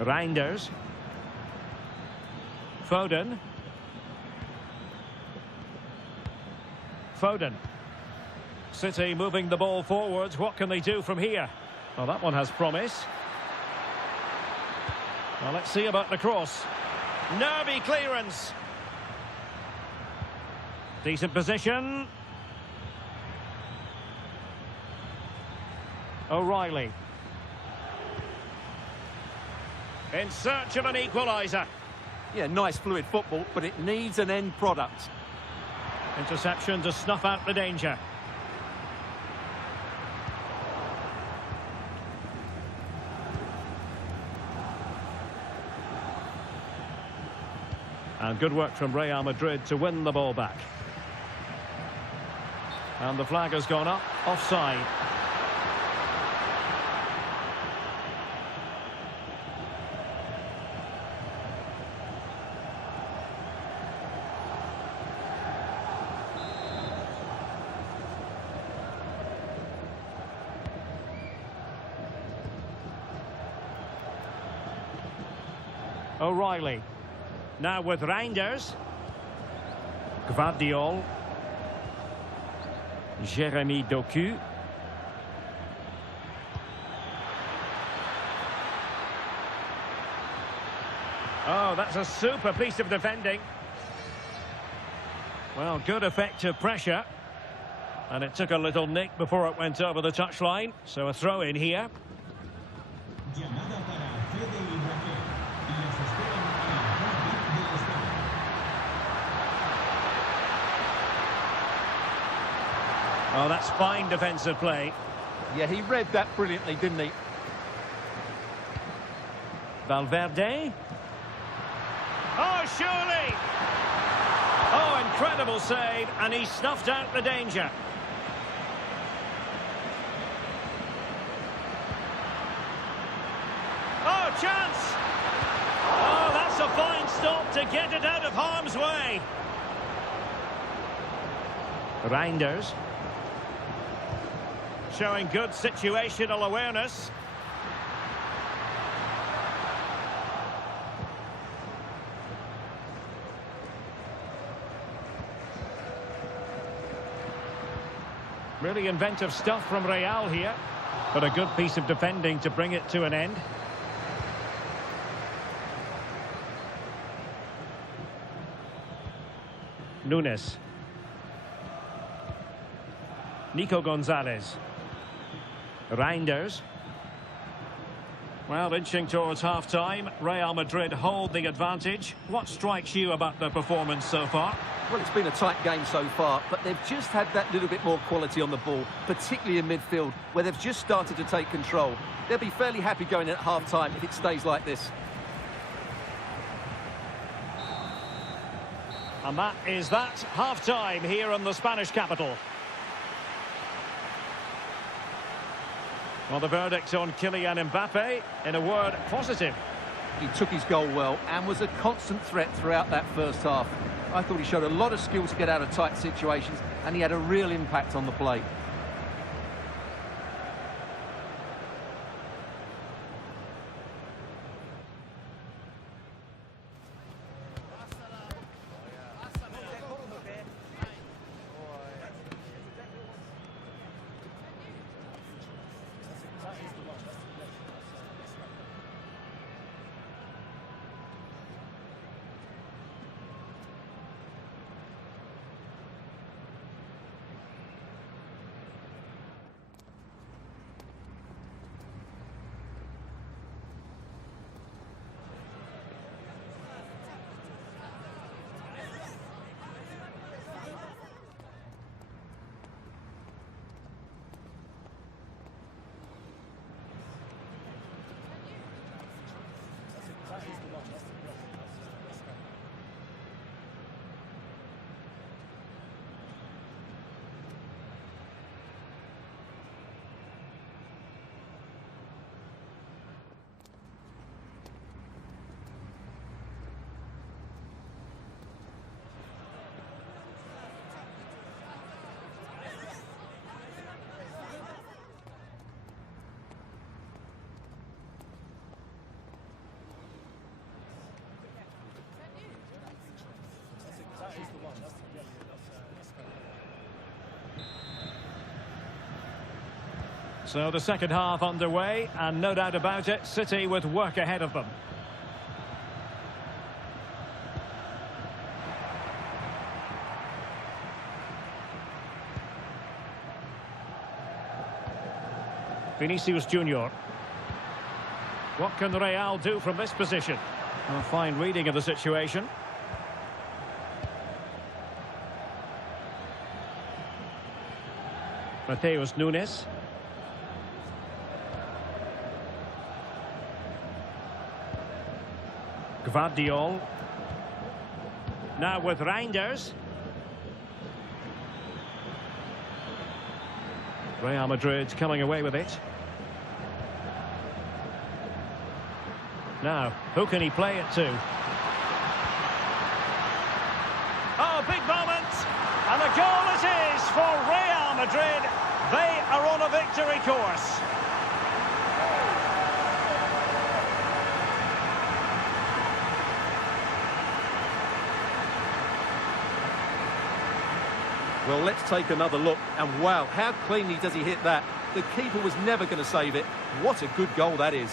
Reinders. Foden. Foden. City moving the ball forwards. What can they do from here? Well, that one has promise. Well, let's see about the cross. Nervy clearance. Decent position. O'Reilly. In search of an equaliser. Yeah, nice fluid football, but it needs an end product. Interception to snuff out the danger. And good work from Real Madrid to win the ball back. And the flag has gone up, offside. O'Reilly. Now with Reinders. Gvardiol. Jeremy Doku. Oh, that's a super piece of defending. Well, good effective pressure. And it took a little nick before it went over the touchline. So a throw in here. Oh, that's fine defensive play. Yeah, he read that brilliantly, didn't he? Valverde. Oh, surely! Oh, incredible save, and he snuffed out the danger. Oh, chance! Oh, that's a fine stop to get it out of harm's way. Reinders. Showing good situational awareness. Really inventive stuff from Real here, but a good piece of defending to bring it to an end. Nunes. Nico Gonzalez. Reinders. Well, inching towards half-time. Real Madrid hold the advantage. What strikes you about their performance so far? Well, it's been a tight game so far, but they've just had that little bit more quality on the ball, particularly in midfield, where they've just started to take control. They'll be fairly happy going in at half-time if it stays like this. And that is that. Half-time here in the Spanish capital. Well, the verdict on Kylian Mbappe, in a word, positive. He took his goal well and was a constant threat throughout that first half. I thought he showed a lot of skill to get out of tight situations, and he had a real impact on the play. So the second half underway, and no doubt about it, City with work ahead of them. Vinicius Junior. What can Real do from this position? A fine reading of the situation. Mateus Nunes. Gvardiol. Now with Reinders. Real Madrid coming away with it. Now, who can he play it to? Oh, big moment! And a goal it is for Real Madrid. They are on a victory course. Well, let's take another look, and wow, how cleanly does he hit that? The keeper was never going to save it. What a good goal that is.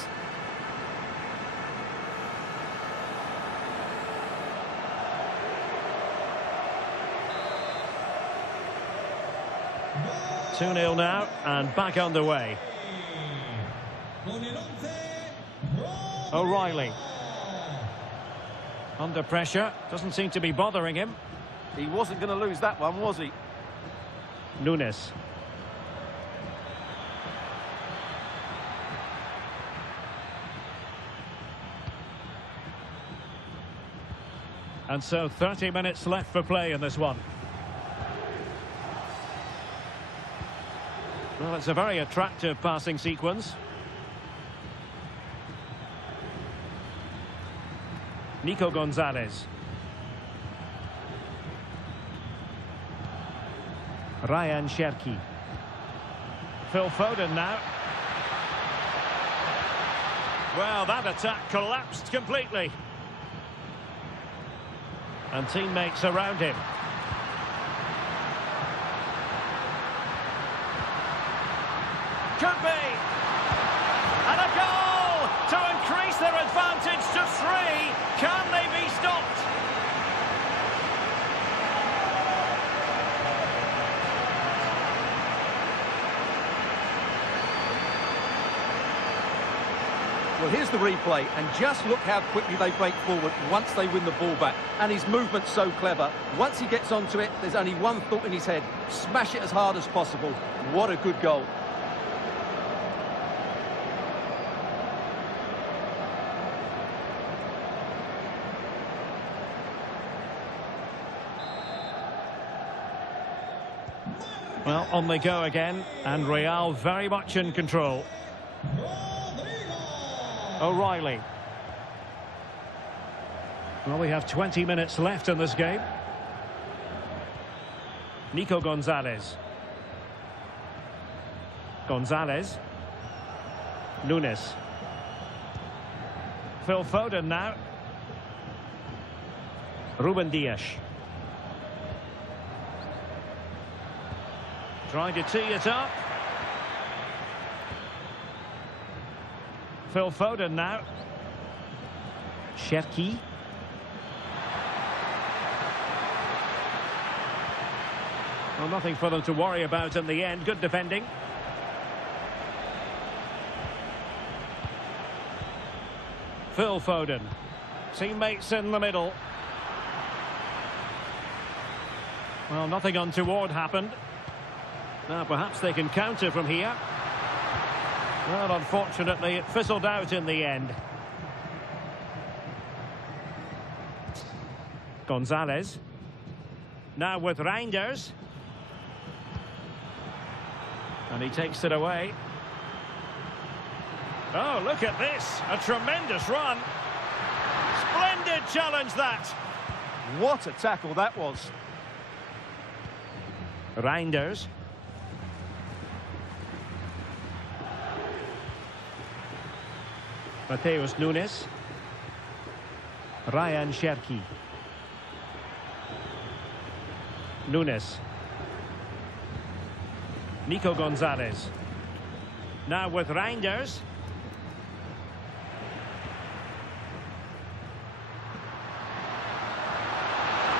Two 2-0 now, and back underway. O'Reilly. Under pressure, doesn't seem to be bothering him. He wasn't going to lose that one, was he? Nunes. And so 30 minutes left for play in this one. Well, it's a very attractive passing sequence. Nico Gonzalez. Ryan Cherki. Phil Foden now. Well, that attack collapsed completely. And teammates around him. Could be. And a goal to increase their advantage to 3. Can they be stopped? Well, here's the replay, and just look how quickly they break forward once they win the ball back. And his movement's so clever. Once he gets onto it, there's only one thought in his head: smash it as hard as possible. What a good goal. Well, on they go again, and Real very much in control. O'Reilly. Well, we have 20 minutes left in this game. Nico Gonzalez. Gonzalez. Nunes. Phil Foden now. Ruben Dias. Trying to tee it up. Phil Foden now. Cherki. Well, nothing for them to worry about in the end. Good defending. Phil Foden. Teammates in the middle. Well, nothing untoward happened. Now, perhaps they can counter from here. Well, unfortunately, it fizzled out in the end. Gonzalez. Now with Reinders. And he takes it away. Oh, look at this. A tremendous run. Splendid challenge, that. What a tackle that was. Reinders. Mateus Nunes. Ryan Cherki. Nunes. Nico Gonzalez. Now with Reinders.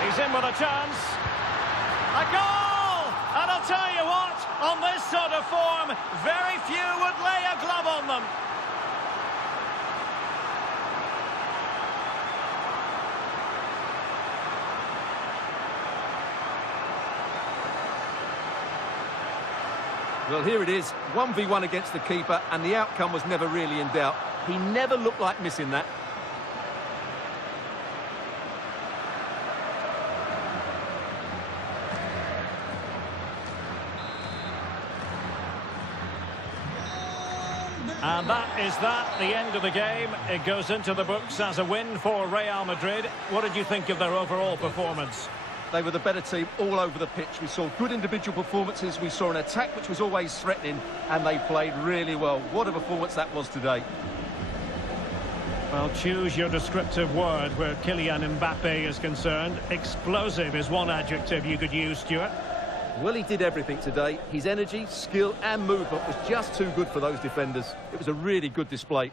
He's in with a chance. A goal! And I'll tell you what, on this sort of form, very few would lay a glove on them. Well, here it is, 1v1 against the keeper, and the outcome was never really in doubt. He never looked like missing that. And that is that, the end of the game. It goes into the books as a win for Real Madrid. What did you think of their overall performance? They were the better team all over the pitch. We saw good individual performances. We saw an attack which was always threatening, and they played really well. What a performance that was today. Well, choose your descriptive word where Kylian Mbappe is concerned. Explosive is one adjective you could use, Stuart. Well, he did everything today. His energy, skill and movement was just too good for those defenders. It was a really good display.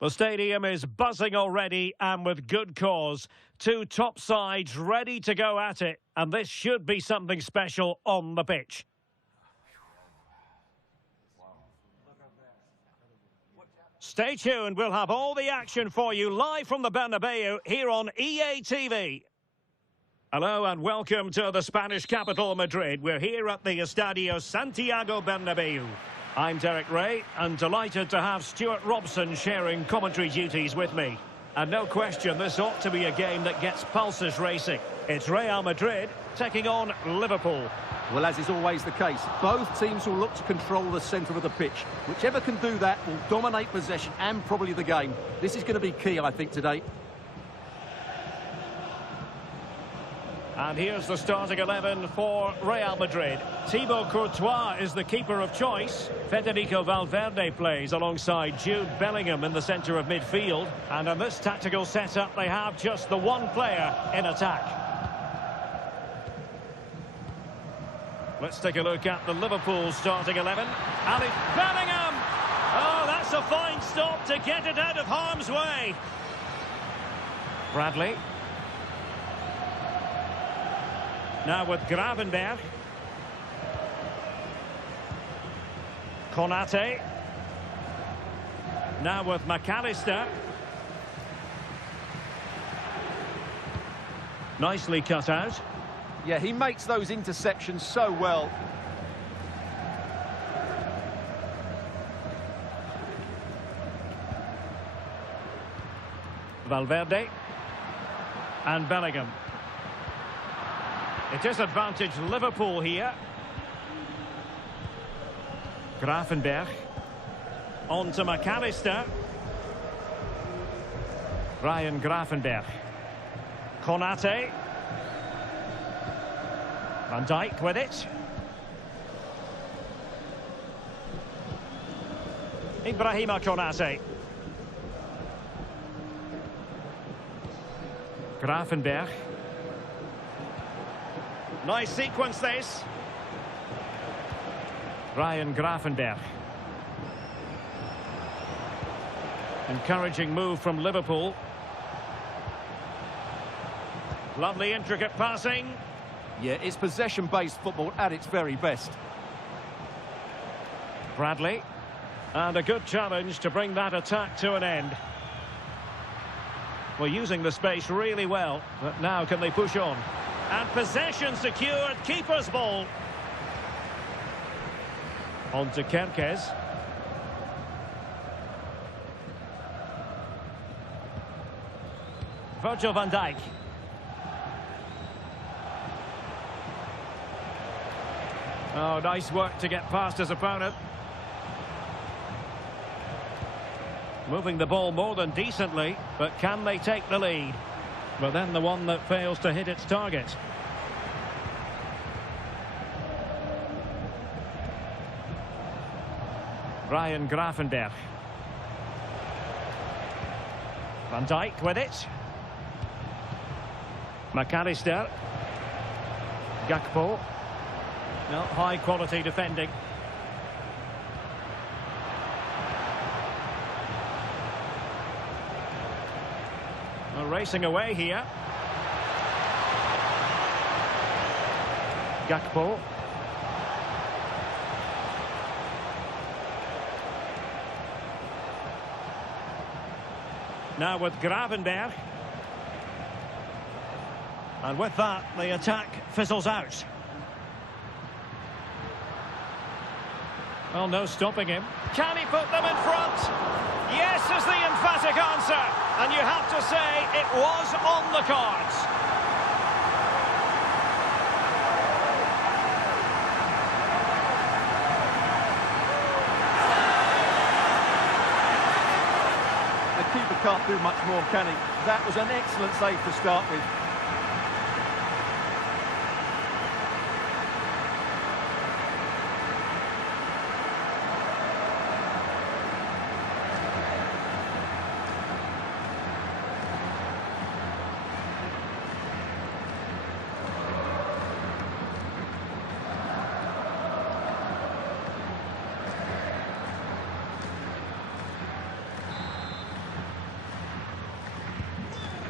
The stadium is buzzing already, and with good cause. Two top sides ready to go at it, and this should be something special on the pitch. Stay tuned, we'll have all the action for you live from the Bernabeu here on EA TV. Hello and welcome to the Spanish capital, Madrid. We're here at the Estadio Santiago Bernabeu. I'm Derek Ray, and delighted to have Stuart Robson sharing commentary duties with me. And no question, this ought to be a game that gets pulses racing. It's Real Madrid taking on Liverpool. Well, as is always the case, both teams will look to control the centre of the pitch. Whichever can do that will dominate possession and probably the game. This is going to be key, I think, today. And here's the starting 11 for Real Madrid. Thibaut Courtois is the keeper of choice. Federico Valverde plays alongside Jude Bellingham in the centre of midfield. And in this tactical setup, they have just the one player in attack. Let's take a look at the Liverpool starting 11. And it's Bellingham! Oh, that's a fine stop to get it out of harm's way. Bradley. Now with Gravenberch. Konate. Now with McAllister. Nicely cut out. Yeah, he makes those interceptions so well. Valverde. And Bellingham. It is advantage Liverpool here. Gravenberch. On to McAllister. Ryan Gravenberch. Konate. Van Dijk with it. Ibrahima Konate. Gravenberch. Nice sequence this. Ryan Gravenberch. Encouraging move from Liverpool. Lovely intricate passing. Yeah, it's possession-based football at its very best. Bradley. And a good challenge to bring that attack to an end. Well, using the space really well, but now can they push on? And possession secured, keeper's ball. On to Kerkez. Virgil van Dijk. Oh, nice work to get past his opponent. Moving the ball more than decently, but can they take the lead? But then the one that fails to hit its target. Ryan Gravenberch. Van Dijk with it. McAllister. Gakpo. No, high quality defending. Well, racing away here. Gakpo. Now with Gravenberch. And with that, the attack fizzles out. Well, no stopping him. Can he put them in front? Yes is the emphatic answer. And you have to say it was on the cards. The keeper can't do much more, can he? That was an excellent save to start with.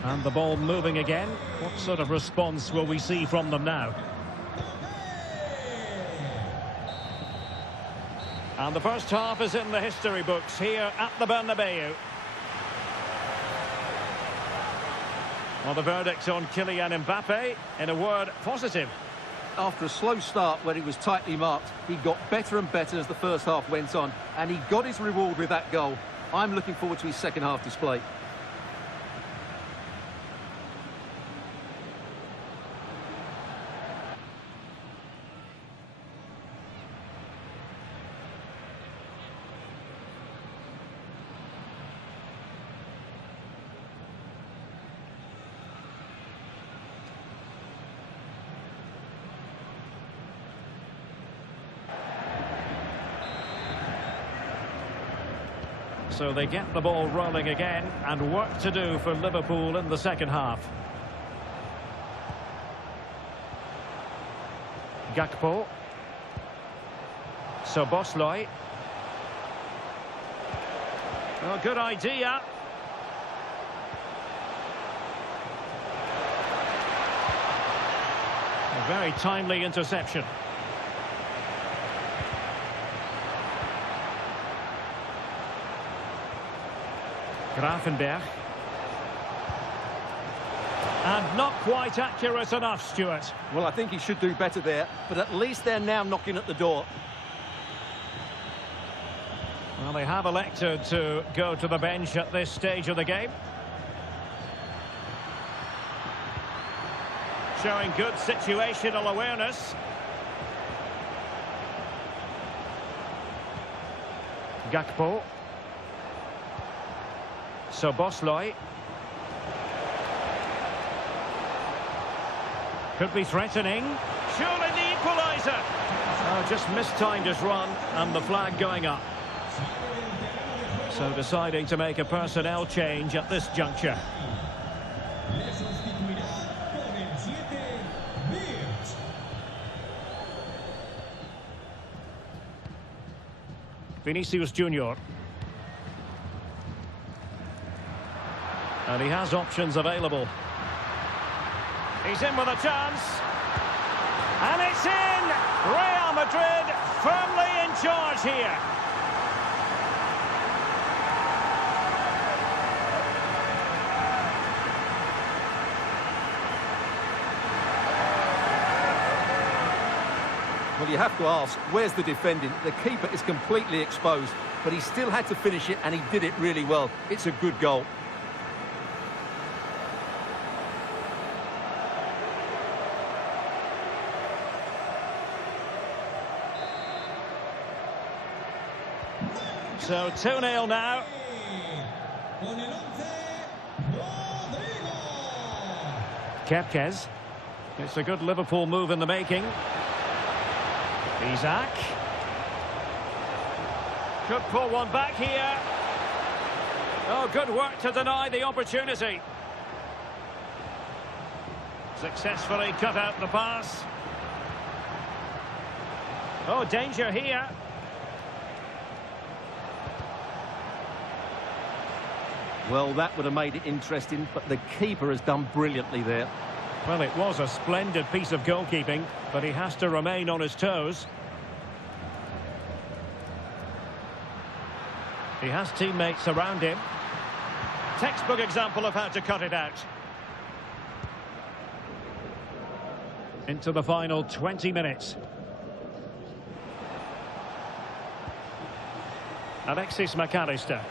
And the ball moving again. What sort of response will we see from them now? And the first half is in the history books here at the Bernabeu. Well, the verdict on Kylian Mbappe, in a word, positive. After a slow start when he was tightly marked, he got better and better as the first half went on, and he got his reward with that goal. I'm looking forward to his second half display. So they get the ball rolling again, and work to do for Liverpool in the second half. Gakpo. Szoboszlai. Oh, good idea. A very timely interception. Grafenberg. And not quite accurate enough, Stuart. Well, I think he should do better there, but at least they're now knocking at the door. Well, they have elected to go to the bench at this stage of the game. Showing good situational awareness. Gakpo. Szoboszlai. Could be threatening. Surely the equaliser. Oh, just mistimed his run, and the flag going up. So deciding to make a personnel change at this juncture. Vinicius Junior. And he has options available. He's in with a chance. And it's in! Real Madrid firmly in charge here. Well, you have to ask, where's the defending? The keeper is completely exposed, but he still had to finish it, and he did it really well. It's a good goal. So 2-0 now. Kepkes. It's a good Liverpool move in the making. Isaac. Could pull one back here. Oh, good work to deny the opportunity. Successfully cut out the pass. Oh, danger here. Well, that would have made it interesting, but the keeper has done brilliantly there. Well, it was a splendid piece of goalkeeping, but he has to remain on his toes. He has teammates around him. Textbook example of how to cut it out. Into the final 20 minutes. Alexis McAllister.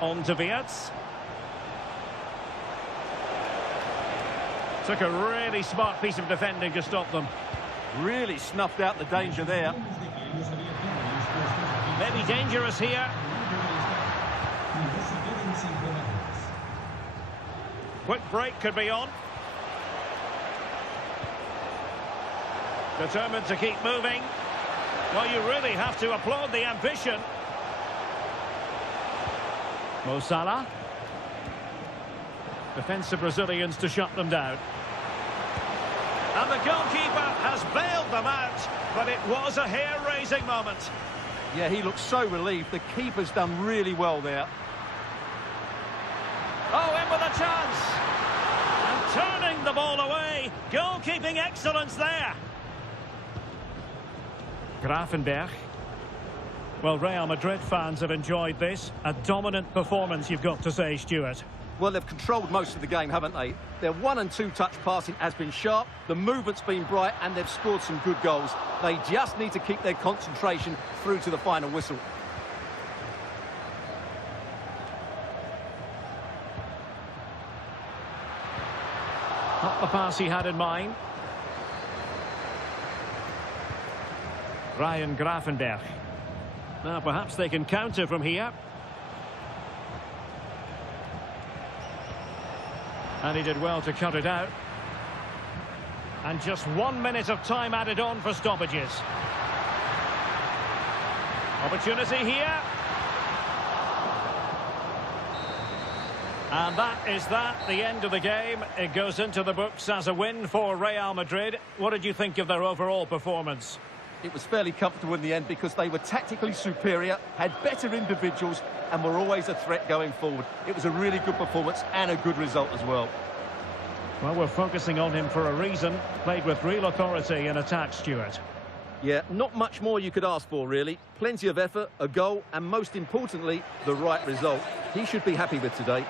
On to Wirtz. Took a really smart piece of defending to stop them. Really snuffed out the danger there. Maybe dangerous here. Quick break could be on. Determined to keep moving. Well, you really have to applaud the ambition. Mo Salah. Defensive Brazilians to shut them down. And the goalkeeper has bailed them out, but it was a hair-raising moment. Yeah, he looks so relieved. The keeper's done really well there. Oh, in with a chance. And turning the ball away. Goalkeeping excellence there. Grafenberg. Well, Real Madrid fans have enjoyed this. A dominant performance, you've got to say, Stuart. Well, they've controlled most of the game, haven't they? Their 1- and 2-touch passing has been sharp, the movement's been bright, and they've scored some good goals. They just need to keep their concentration through to the final whistle. Not the pass he had in mind. Ryan Grafenberg. Now, perhaps they can counter from here. And he did well to cut it out. And just 1 minute of time added on for stoppages. Opportunity here. And that is the end of the game. It goes into the books as a win for Real Madrid. What did you think of their overall performance? It was fairly comfortable in the end because they were tactically superior, had better individuals, and were always a threat going forward. It was a really good performance and a good result as well. Well, we're focusing on him for a reason. Played with real authority in attack, Stuart. Yeah, not much more you could ask for, really. Plenty of effort, a goal, and most importantly, the right result. He should be happy with today.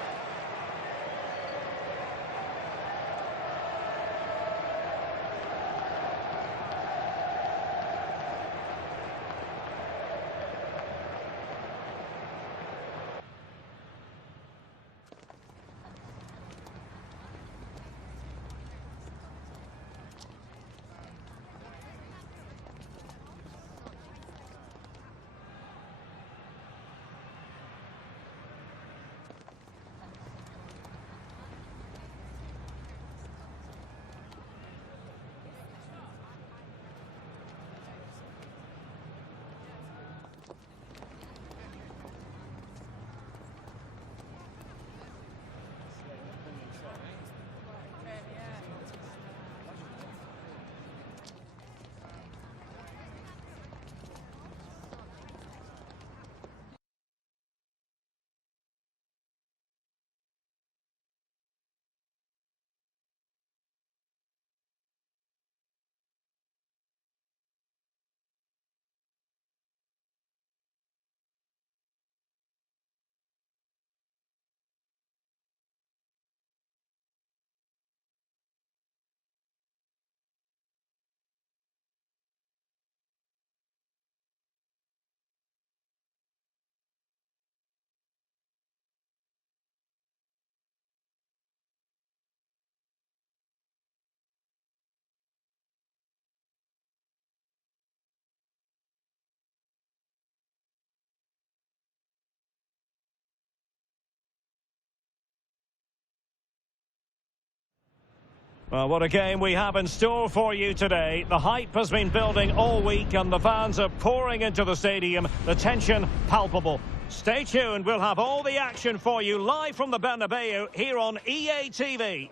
Well, what a game we have in store for you today. The hype has been building all week and the fans are pouring into the stadium. The tension palpable. Stay tuned, we'll have all the action for you live from the Bernabeu here on EA TV.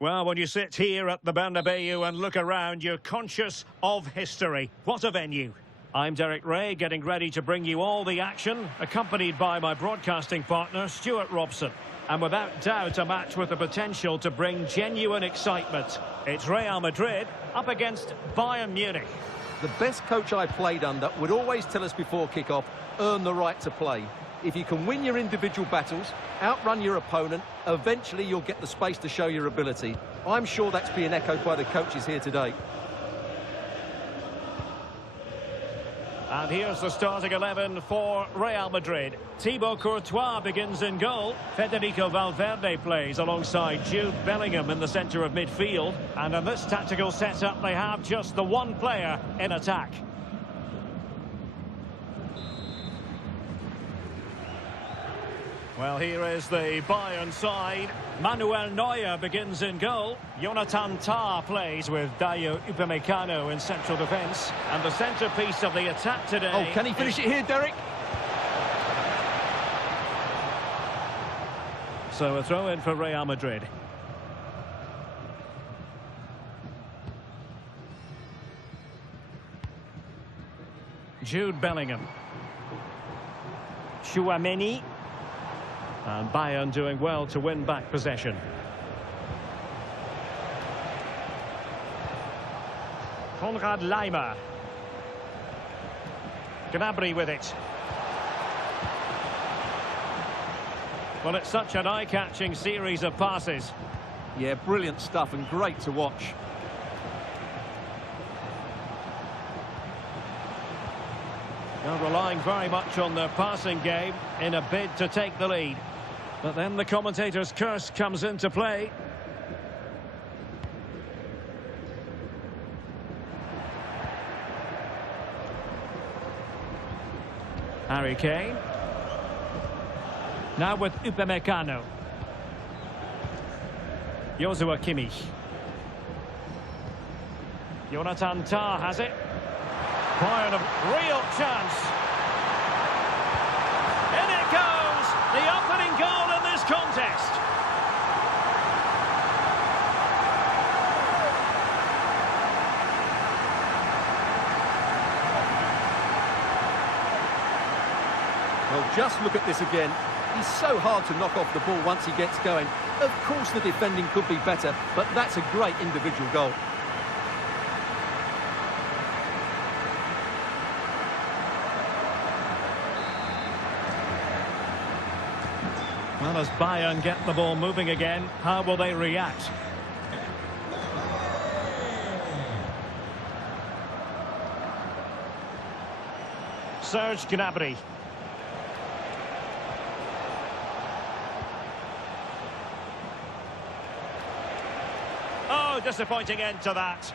Well, when you sit here at the Bernabeu and look around, you're conscious of history. What a venue. I'm Derek Ray, getting ready to bring you all the action, accompanied by my broadcasting partner, Stuart Robson. And without doubt, a match with the potential to bring genuine excitement. It's Real Madrid up against Bayern Munich. The best coach I played under would always tell us before kick-off, earn the right to play. If you can win your individual battles, outrun your opponent, eventually you'll get the space to show your ability. I'm sure that's being echoed by the coaches here today. And here's the starting 11 for Real Madrid. Thibaut Courtois begins in goal. Federico Valverde plays alongside Jude Bellingham in the centre of midfield. And in this tactical setup, they have just the one player in attack. Well, here is the Bayern side. Manuel Neuer begins in goal. Jonathan Tah plays with Dayo Upamecano in central defence. And the centrepiece of the attack today... Oh, can he finish it here, Derek? So a throw-in for Real Madrid. Jude Bellingham. Tchouaméni. And Bayern doing well to win back possession. Konrad Laimer. Gnabry with it. Well, it's such an eye-catching series of passes. Yeah, brilliant stuff and great to watch. They're relying very much on their passing game in a bid to take the lead. But then the commentator's curse comes into play. Harry Kane. Now with Upamecano. Joshua Kimmich. Jonathan Tah has it. Bayern a real chance. In it goes! The opening goal in this contest. Well, just look at this again. He's so hard to knock off the ball once he gets going. Of course the defending could be better, but that's a great individual goal. Well, as Bayern get the ball moving again, how will they react? Serge Gnabry. Oh, disappointing end to that.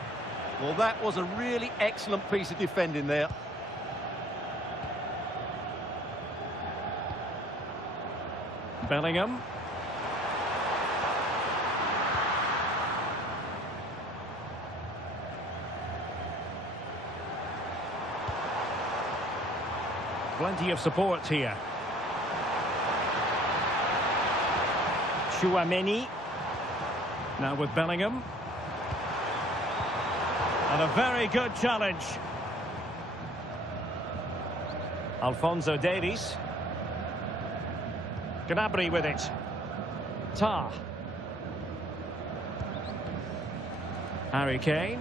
Well, that was a really excellent piece of defending there. Bellingham. Plenty of support here. Tchouaméni. Now with Bellingham. And a very good challenge. Alphonso Davies. Gnabry with it. Tah. Harry Kane.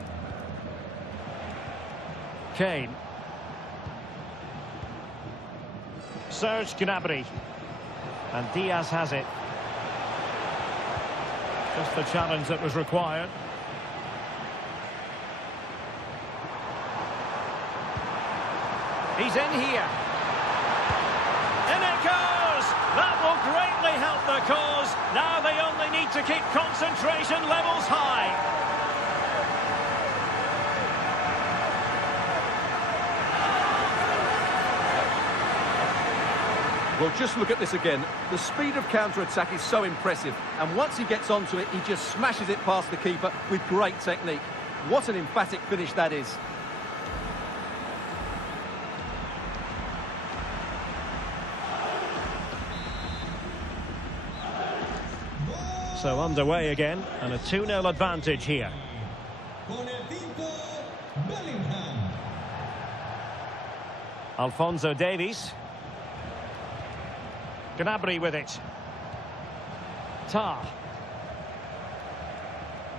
Kane. Serge Gnabry. And Diaz has it. Just the challenge that was required. He's in here. In it goes! That will greatly help the cause. Now they only need to keep concentration levels high. Well, just look at this again. The speed of counter-attack is so impressive. And once he gets onto it, he just smashes it past the keeper with great technique. What an emphatic finish that is. So underway again, and a 2-0 advantage here. Alphonso Davies. Gnabry with it. Tah.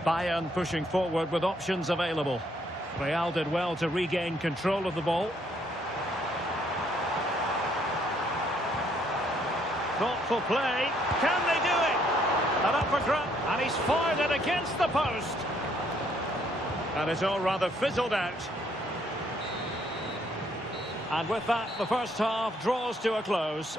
Bayern pushing forward with options available. Real did well to regain control of the ball. Thoughtful play. Can they do it? An uppercut, and he's fired it against the post. And it's all rather fizzled out. And with that, the first half draws to a close.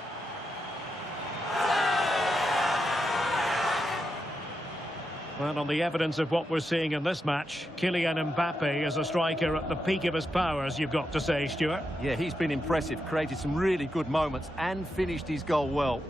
Well, on the evidence of what we're seeing in this match, Kylian Mbappe is a striker at the peak of his powers, you've got to say, Stuart. Yeah, he's been impressive, created some really good moments and finished his goal well.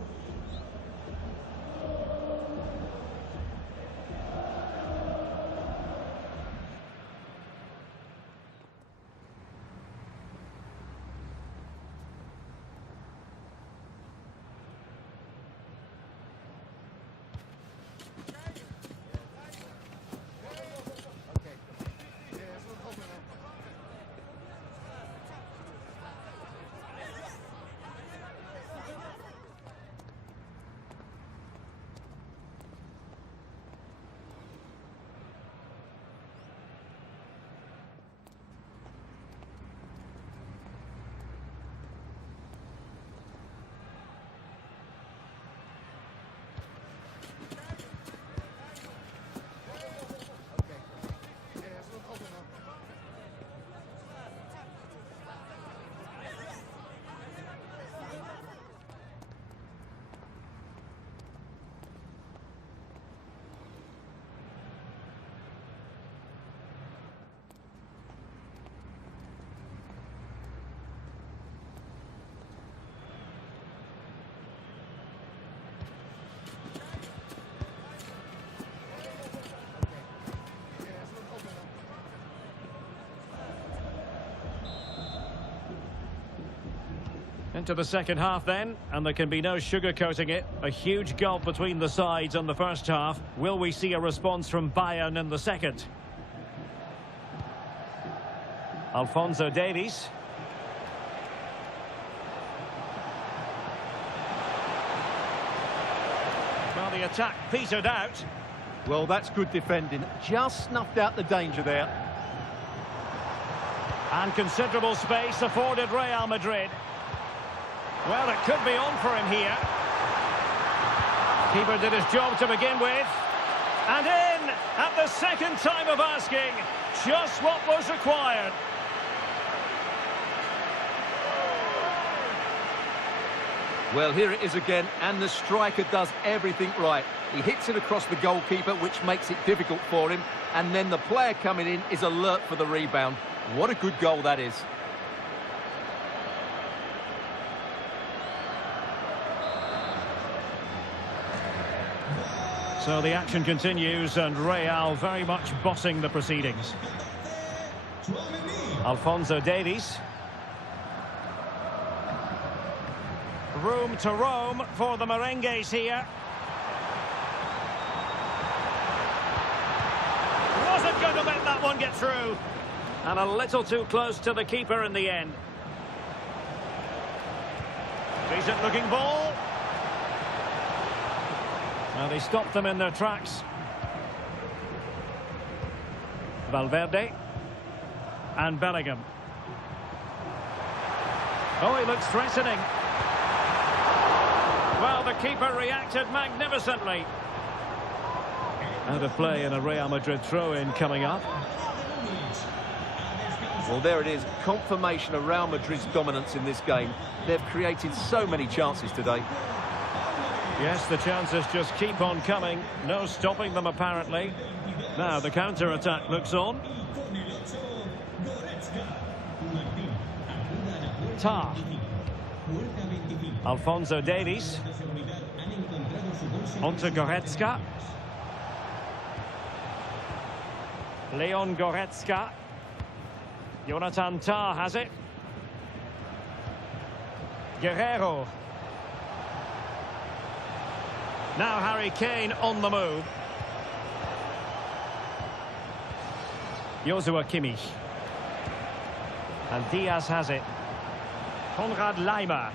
Into the second half then, and there can be no sugarcoating it. A huge gulf between the sides in the first half. Will we see a response from Bayern in the second? Alphonso Davies. Well, the attack petered out. Well, that's good defending. Just snuffed out the danger there. And considerable space afforded Real Madrid. Well, it could be on for him here. Keeper did his job to begin with. And in at the second time of asking. Just what was required. Well, here it is again, and the striker does everything right. He hits it across the goalkeeper, which makes it difficult for him. And then the player coming in is alert for the rebound. What a good goal that is. So the action continues, and Real very much bossing the proceedings. Alphonso Davies. Room to roam for the merengues here. Wasn't going to let that one get through. And a little too close to the keeper in the end. Decent looking ball. Well, they stopped them in their tracks. Valverde. And Bellingham. Oh, he looks threatening. Well, the keeper reacted magnificently. Out of play and a Real Madrid throw-in coming up. Well, there it is. Confirmation of Real Madrid's dominance in this game. They've created so many chances today. Yes, the chances just keep on coming. No stopping them, apparently. Now, the counter-attack looks on. Tar. Alphonso Davies. Onto Goretzka. Leon Goretzka. Jonathan Tah has it. Guerrero. Now Harry Kane on the move. Joshua Kimmich. And Diaz has it. Konrad Laimer.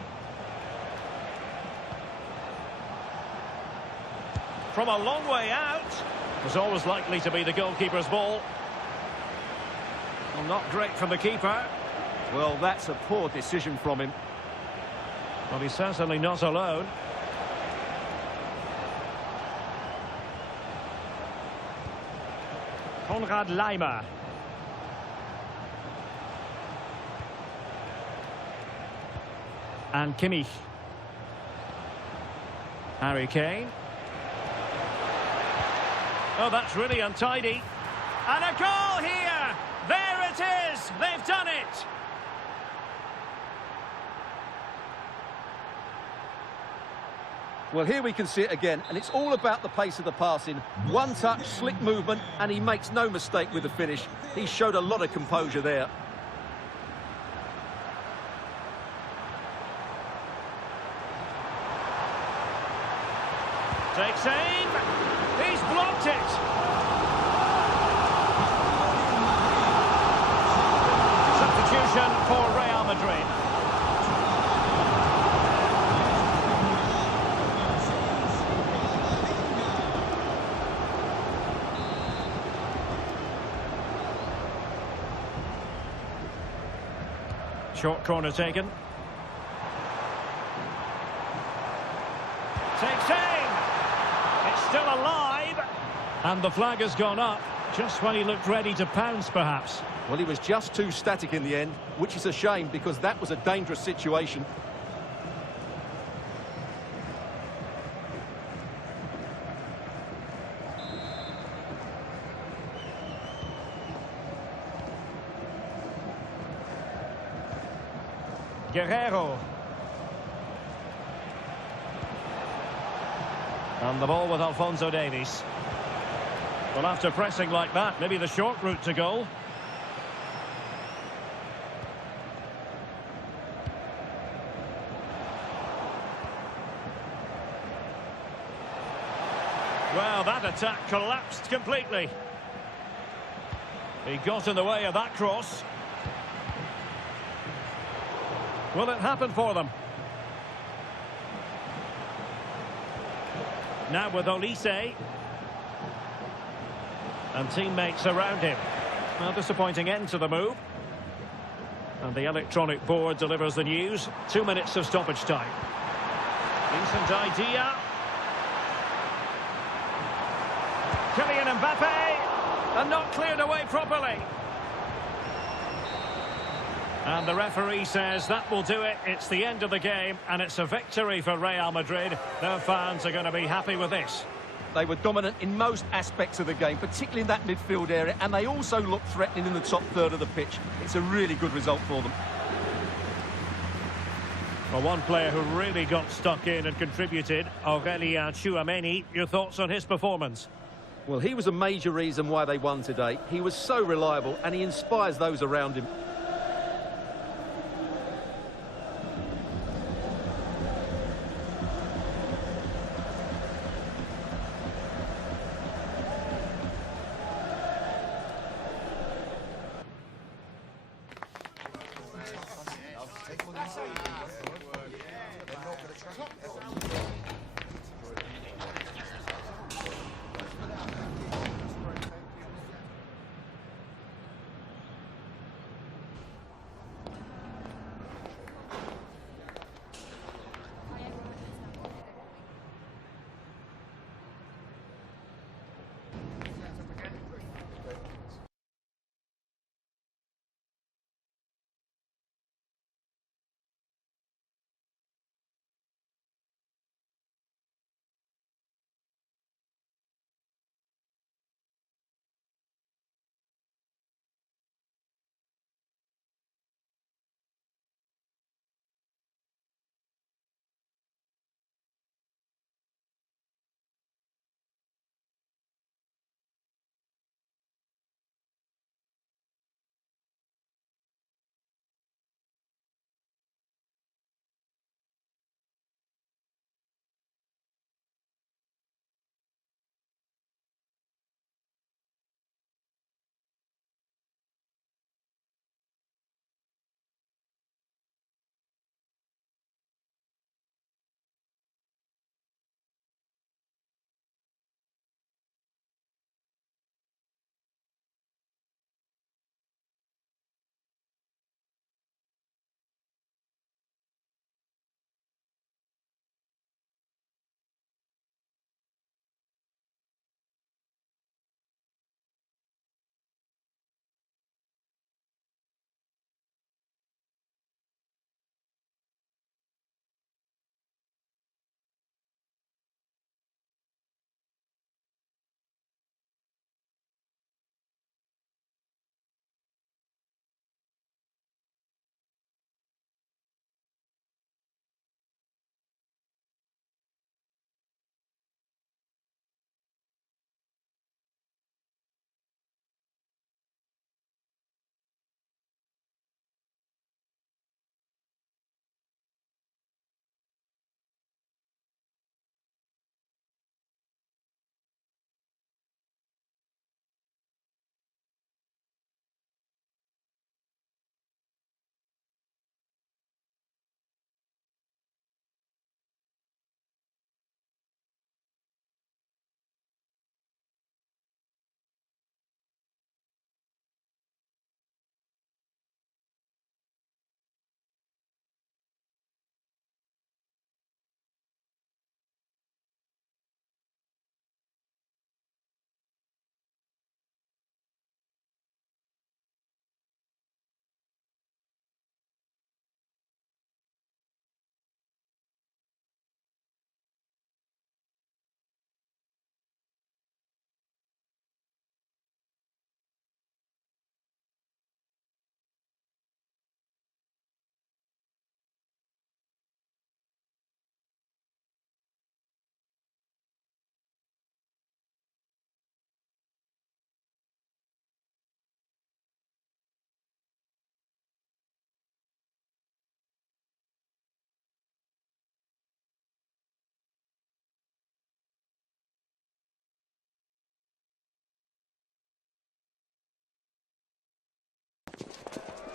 From a long way out. Was always likely to be the goalkeeper's ball. Well, not great from the keeper. Well, that's a poor decision from him. Well, he's certainly not alone. Konrad Laimer. And Kimmich. Harry Kane. Oh, that's really untidy. And a goal here! There it is! They've done it! Well, here we can see it again, and it's all about the pace of the passing. One touch, slick movement, and he makes no mistake with the finish. He showed a lot of composure there. Takes aim. He's blocked it. Substitution for Real Madrid. Short corner taken. Takes aim. It's still alive. And the flag has gone up just when he looked ready to pounce, perhaps. Well, he was just too static in the end, which is a shame because that was a dangerous situation. Guerrero. And the ball with Alphonso Davies. Well, after pressing like that, maybe the short route to goal. Well, that attack collapsed completely. He got in the way of that cross. Will it happen for them? Now with Olise. And teammates around him. A disappointing end to the move. And the electronic board delivers the news. 2 minutes of stoppage time. Decent idea. Kylian Mbappe. And not cleared away properly. And the referee says that will do it. It's the end of the game, and it's a victory for Real Madrid. Their fans are going to be happy with this. They were dominant in most aspects of the game, particularly in that midfield area, and they also looked threatening in the top third of the pitch. It's a really good result for them. Well, one player who really got stuck in and contributed, Aurelien Tchouameni. Your thoughts on his performance? Well, he was a major reason why they won today. He was so reliable, and he inspires those around him.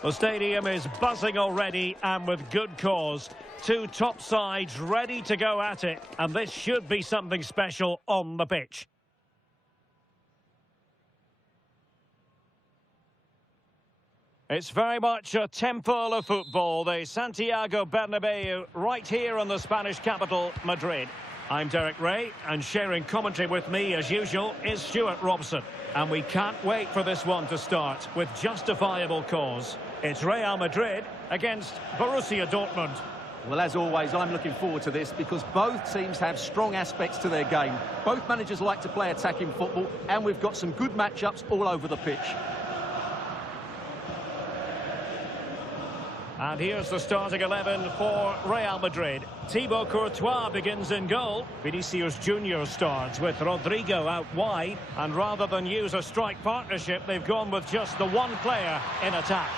The stadium is buzzing already, and with good cause. Two top sides ready to go at it, and this should be something special on the pitch. It's very much a temple of football, the Santiago Bernabeu, right here in the Spanish capital, Madrid. I'm Derek Ray, and sharing commentary with me, as usual, is Stuart Robson. And we can't wait for this one to start, with justifiable cause. It's Real Madrid against Borussia Dortmund. Well, as always, I'm looking forward to this because both teams have strong aspects to their game. Both managers like to play attacking football, and we've got some good matchups all over the pitch. And here's the starting 11 for Real Madrid. Thibaut Courtois begins in goal. Vinicius Junior starts with Rodrigo out wide. And rather than use a strike partnership, they've gone with just the one player in attack.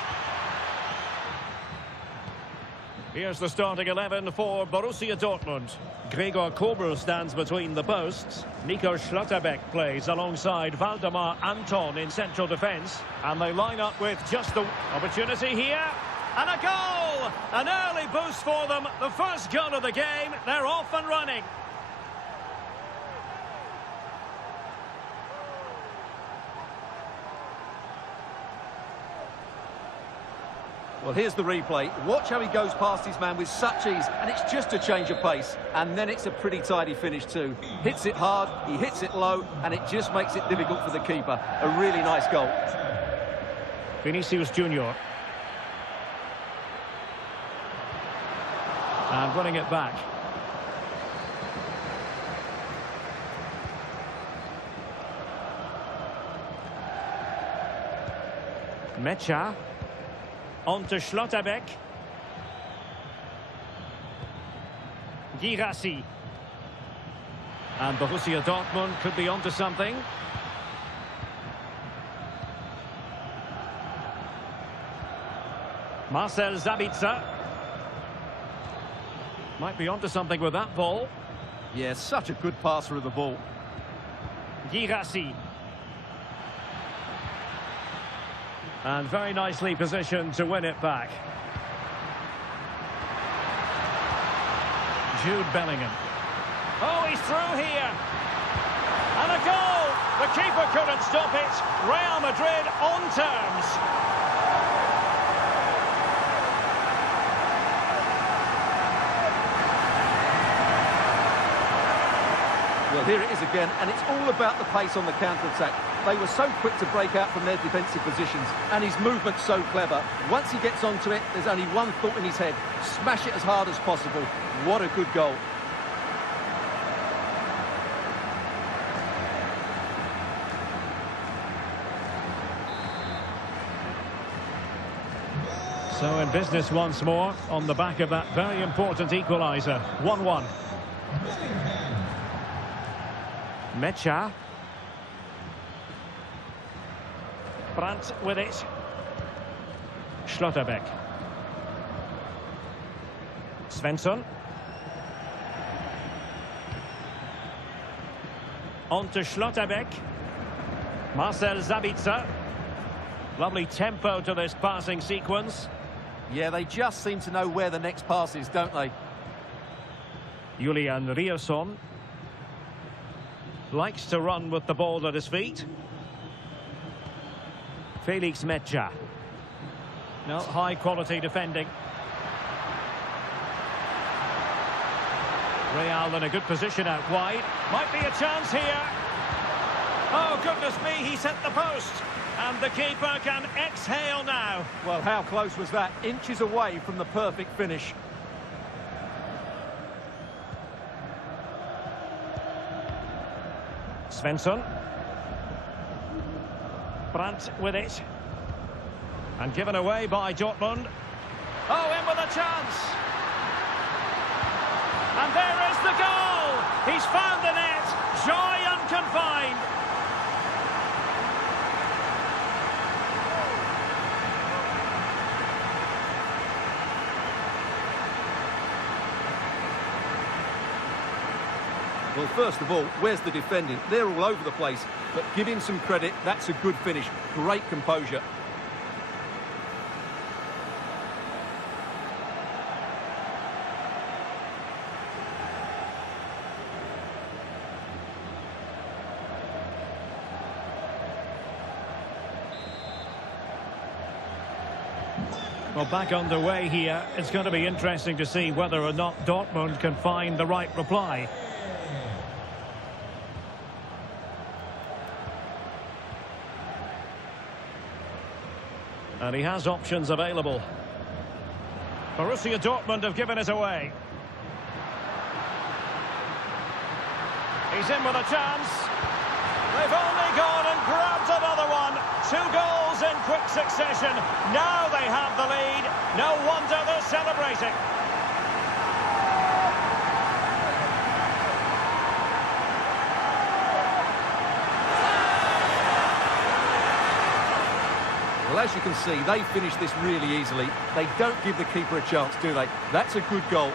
Here's the starting 11 for Borussia Dortmund. Gregor Kobel stands between the posts. Nico Schlotterbeck plays alongside Waldemar Anton in central defence. And they line up with just the opportunity here. And a goal! An early boost for them. The first goal of the game. They're off and running. Well, here's the replay. Watch how he goes past his man with such ease, and it's just a change of pace. And then it's a pretty tidy finish too. Hits it hard, he hits it low, and it just makes it difficult for the keeper. A really nice goal. Vinicius Junior. And running it back. Mecha. On to Schlotterbeck. Girassi. And Borussia Dortmund could be onto something. Marcel Sabitzer. Might be onto something with that ball. Yeah, such a good passer of the ball. Girassi. And very nicely positioned to win it back. Jude Bellingham. Oh, he's through here. And a goal! The keeper couldn't stop it. Real Madrid on terms. Well, here it is again, and it's all about the pace on the counter-attack. They were so quick to break out from their defensive positions, and his movement's so clever. Once he gets onto it, there's only one thought in his head: smash it as hard as possible. What a good goal. So in business once more, on the back of that very important equaliser. 1-1. Mecha. Brandt with it. Schlotterbeck. Svensson. On to Schlotterbeck. Marcel Sabitzer. Lovely tempo to this passing sequence. Yeah, they just seem to know where the next pass is, don't they? Julian Rierson. Likes to run with the ball at his feet. Felix Mecha. No, high quality defending. Real in a good position out wide. Might be a chance here. Oh, goodness me, he's hit the post. And the keeper can exhale now. Well, how close was that? Inches away from the perfect finish. Svensson. Brandt with it. And given away by Dortmund. Oh, in with a chance. And there is the goal. He's found the net. Joy unconfined. Well, first of all, where's the defending? They're all over the place, but give him some credit. That's a good finish. Great composure. Well, back underway here. It's going to be interesting to see whether or not Dortmund can find the right reply. And he has options available. Borussia Dortmund have given it away. He's in with a chance. They've only gone and grabbed another one. 2 goals in quick succession. Now they have the lead. No wonder they're celebrating. Well, as you can see, they finish this really easily. They don't give the keeper a chance, do they? That's a good goal.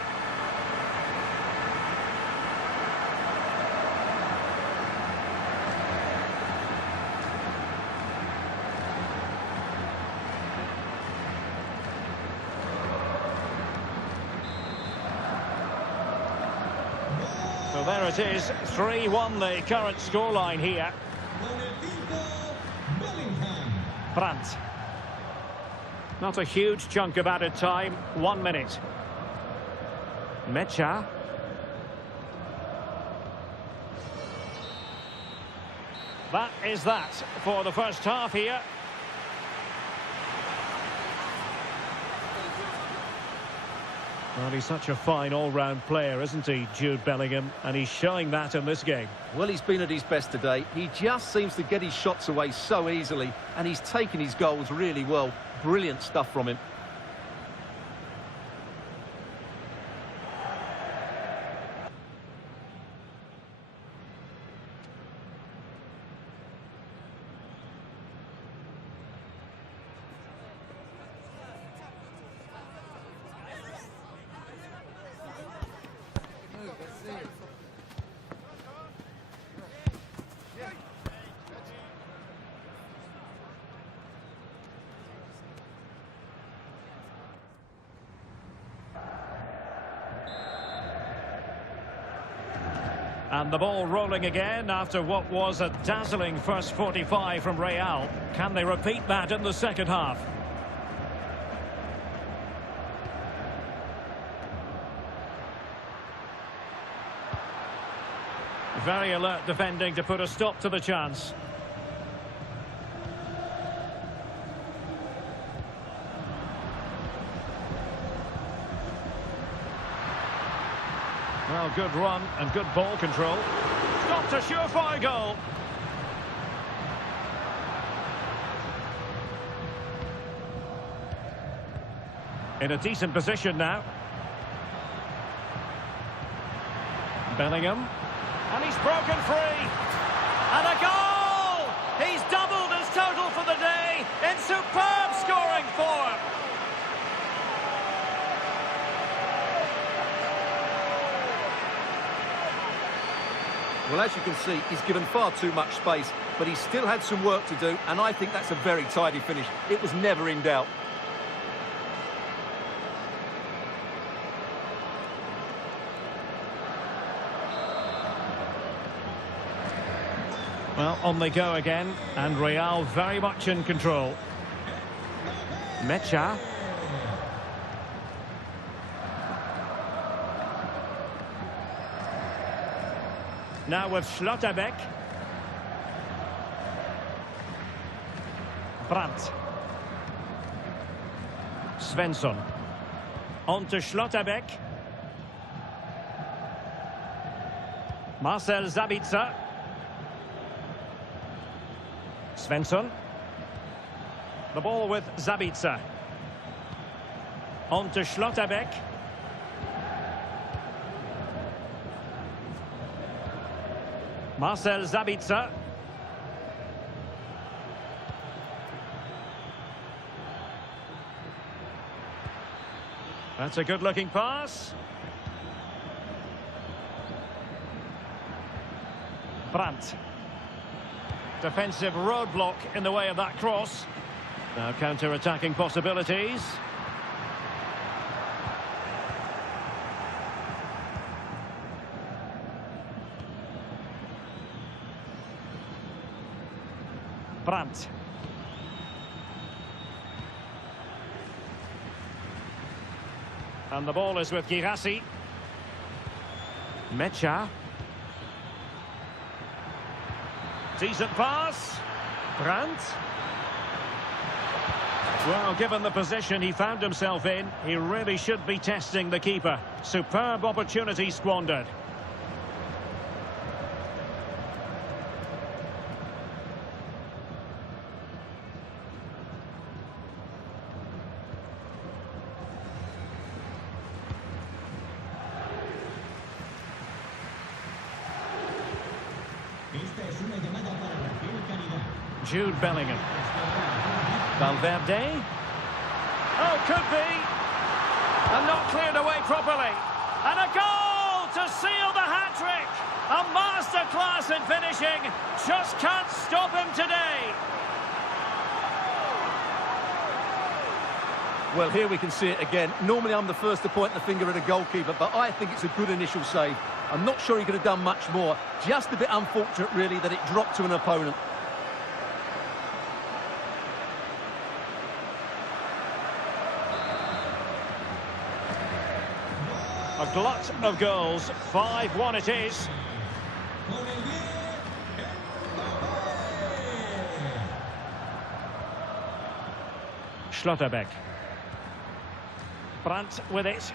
So there it is, 3-1 the current scoreline here. Brandt. Not a huge chunk of added time, 1 minute. Mecha. That is that for the first half here. Well, he's such a fine all-round player, isn't he, Jude Bellingham? And he's showing that in this game. Well, he's been at his best today. He just seems to get his shots away so easily, and he's taken his goals really well. Brilliant stuff from him. And the ball rolling again after what was a dazzling first 45 from Real. Can they repeat that in the second half? Very alert defending to put a stop to the chance. Well, good run and good ball control. Stopped a surefire goal. In a decent position now. Bellingham. And he's broken free. And a goal! He's doubled his total for the day in superb scoring form. Well, as you can see, he's given far too much space, but he's still had some work to do, and I think that's a very tidy finish. It was never in doubt. Well, on they go again, and Real very much in control. Mecha. Now with Schlotterbeck. Brandt. Svensson. On to Schlotterbeck. Marcel Sabitzer. Svensson. The ball with Sabitzer. On to Schlotterbeck. Marcel Sabitzer. That's a good-looking pass. Brandt. Defensive roadblock in the way of that cross. Now counter-attacking possibilities. Brandt. And the ball is with Girassi. Mecha. Decent pass. Brandt. Well, given the position he found himself in, he really should be testing the keeper. Superb opportunity squandered. Jude Bellingham. Valverde. Oh, could be. And not cleared away properly. And a goal to seal the hat-trick. A masterclass in finishing. Just can't stop him today. Well, here we can see it again. Normally I'm the first to point the finger at a goalkeeper, but I think it's a good initial save. I'm not sure he could have done much more. Just a bit unfortunate, really, that it dropped to an opponent. A glut of goals. 5-1 it is. Schlotterbeck. Brandt with it.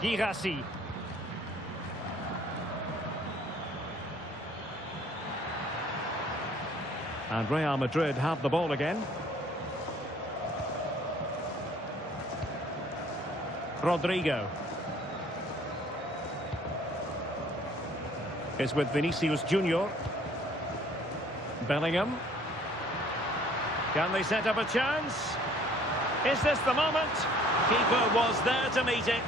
Girassi. And Real Madrid have the ball again. Rodrigo. Is with Vinicius Junior. Bellingham. Can they set up a chance? Is this the moment? Keeper was there to meet it.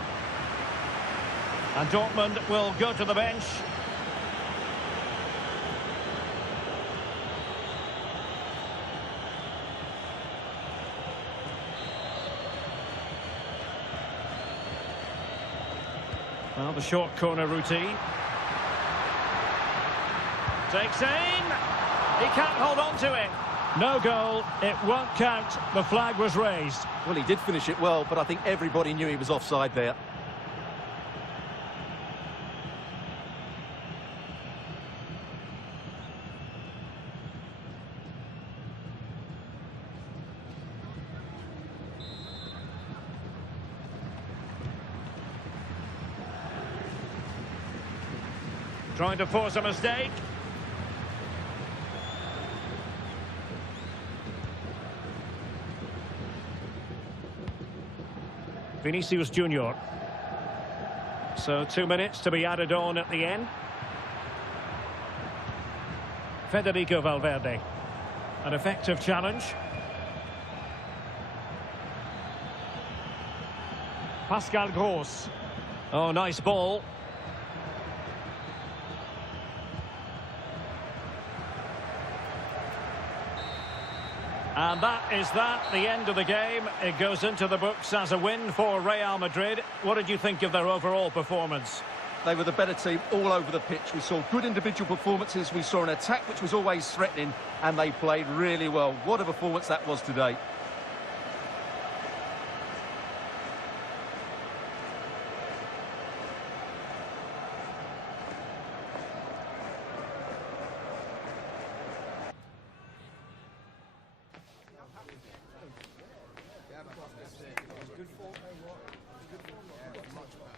And Dortmund will go to the bench. Well, the short corner routine. Takes aim. He can't hold on to it. No goal. It won't count. The flag was raised. Well, he did finish it well, but I think everybody knew he was offside there. Trying to force a mistake. Vinicius Junior. So 2 minutes to be added on at the end. Federico Valverde. An effective challenge. Pascal Gross. Oh, nice ball. And that is the end of the game. It goes into the books as a win for Real Madrid. What did you think of their overall performance? They were the better team all over the pitch. We saw good individual performances. We saw an attack which was always threatening, and they played really well. What a performance that was today. Good form, good form. Much better.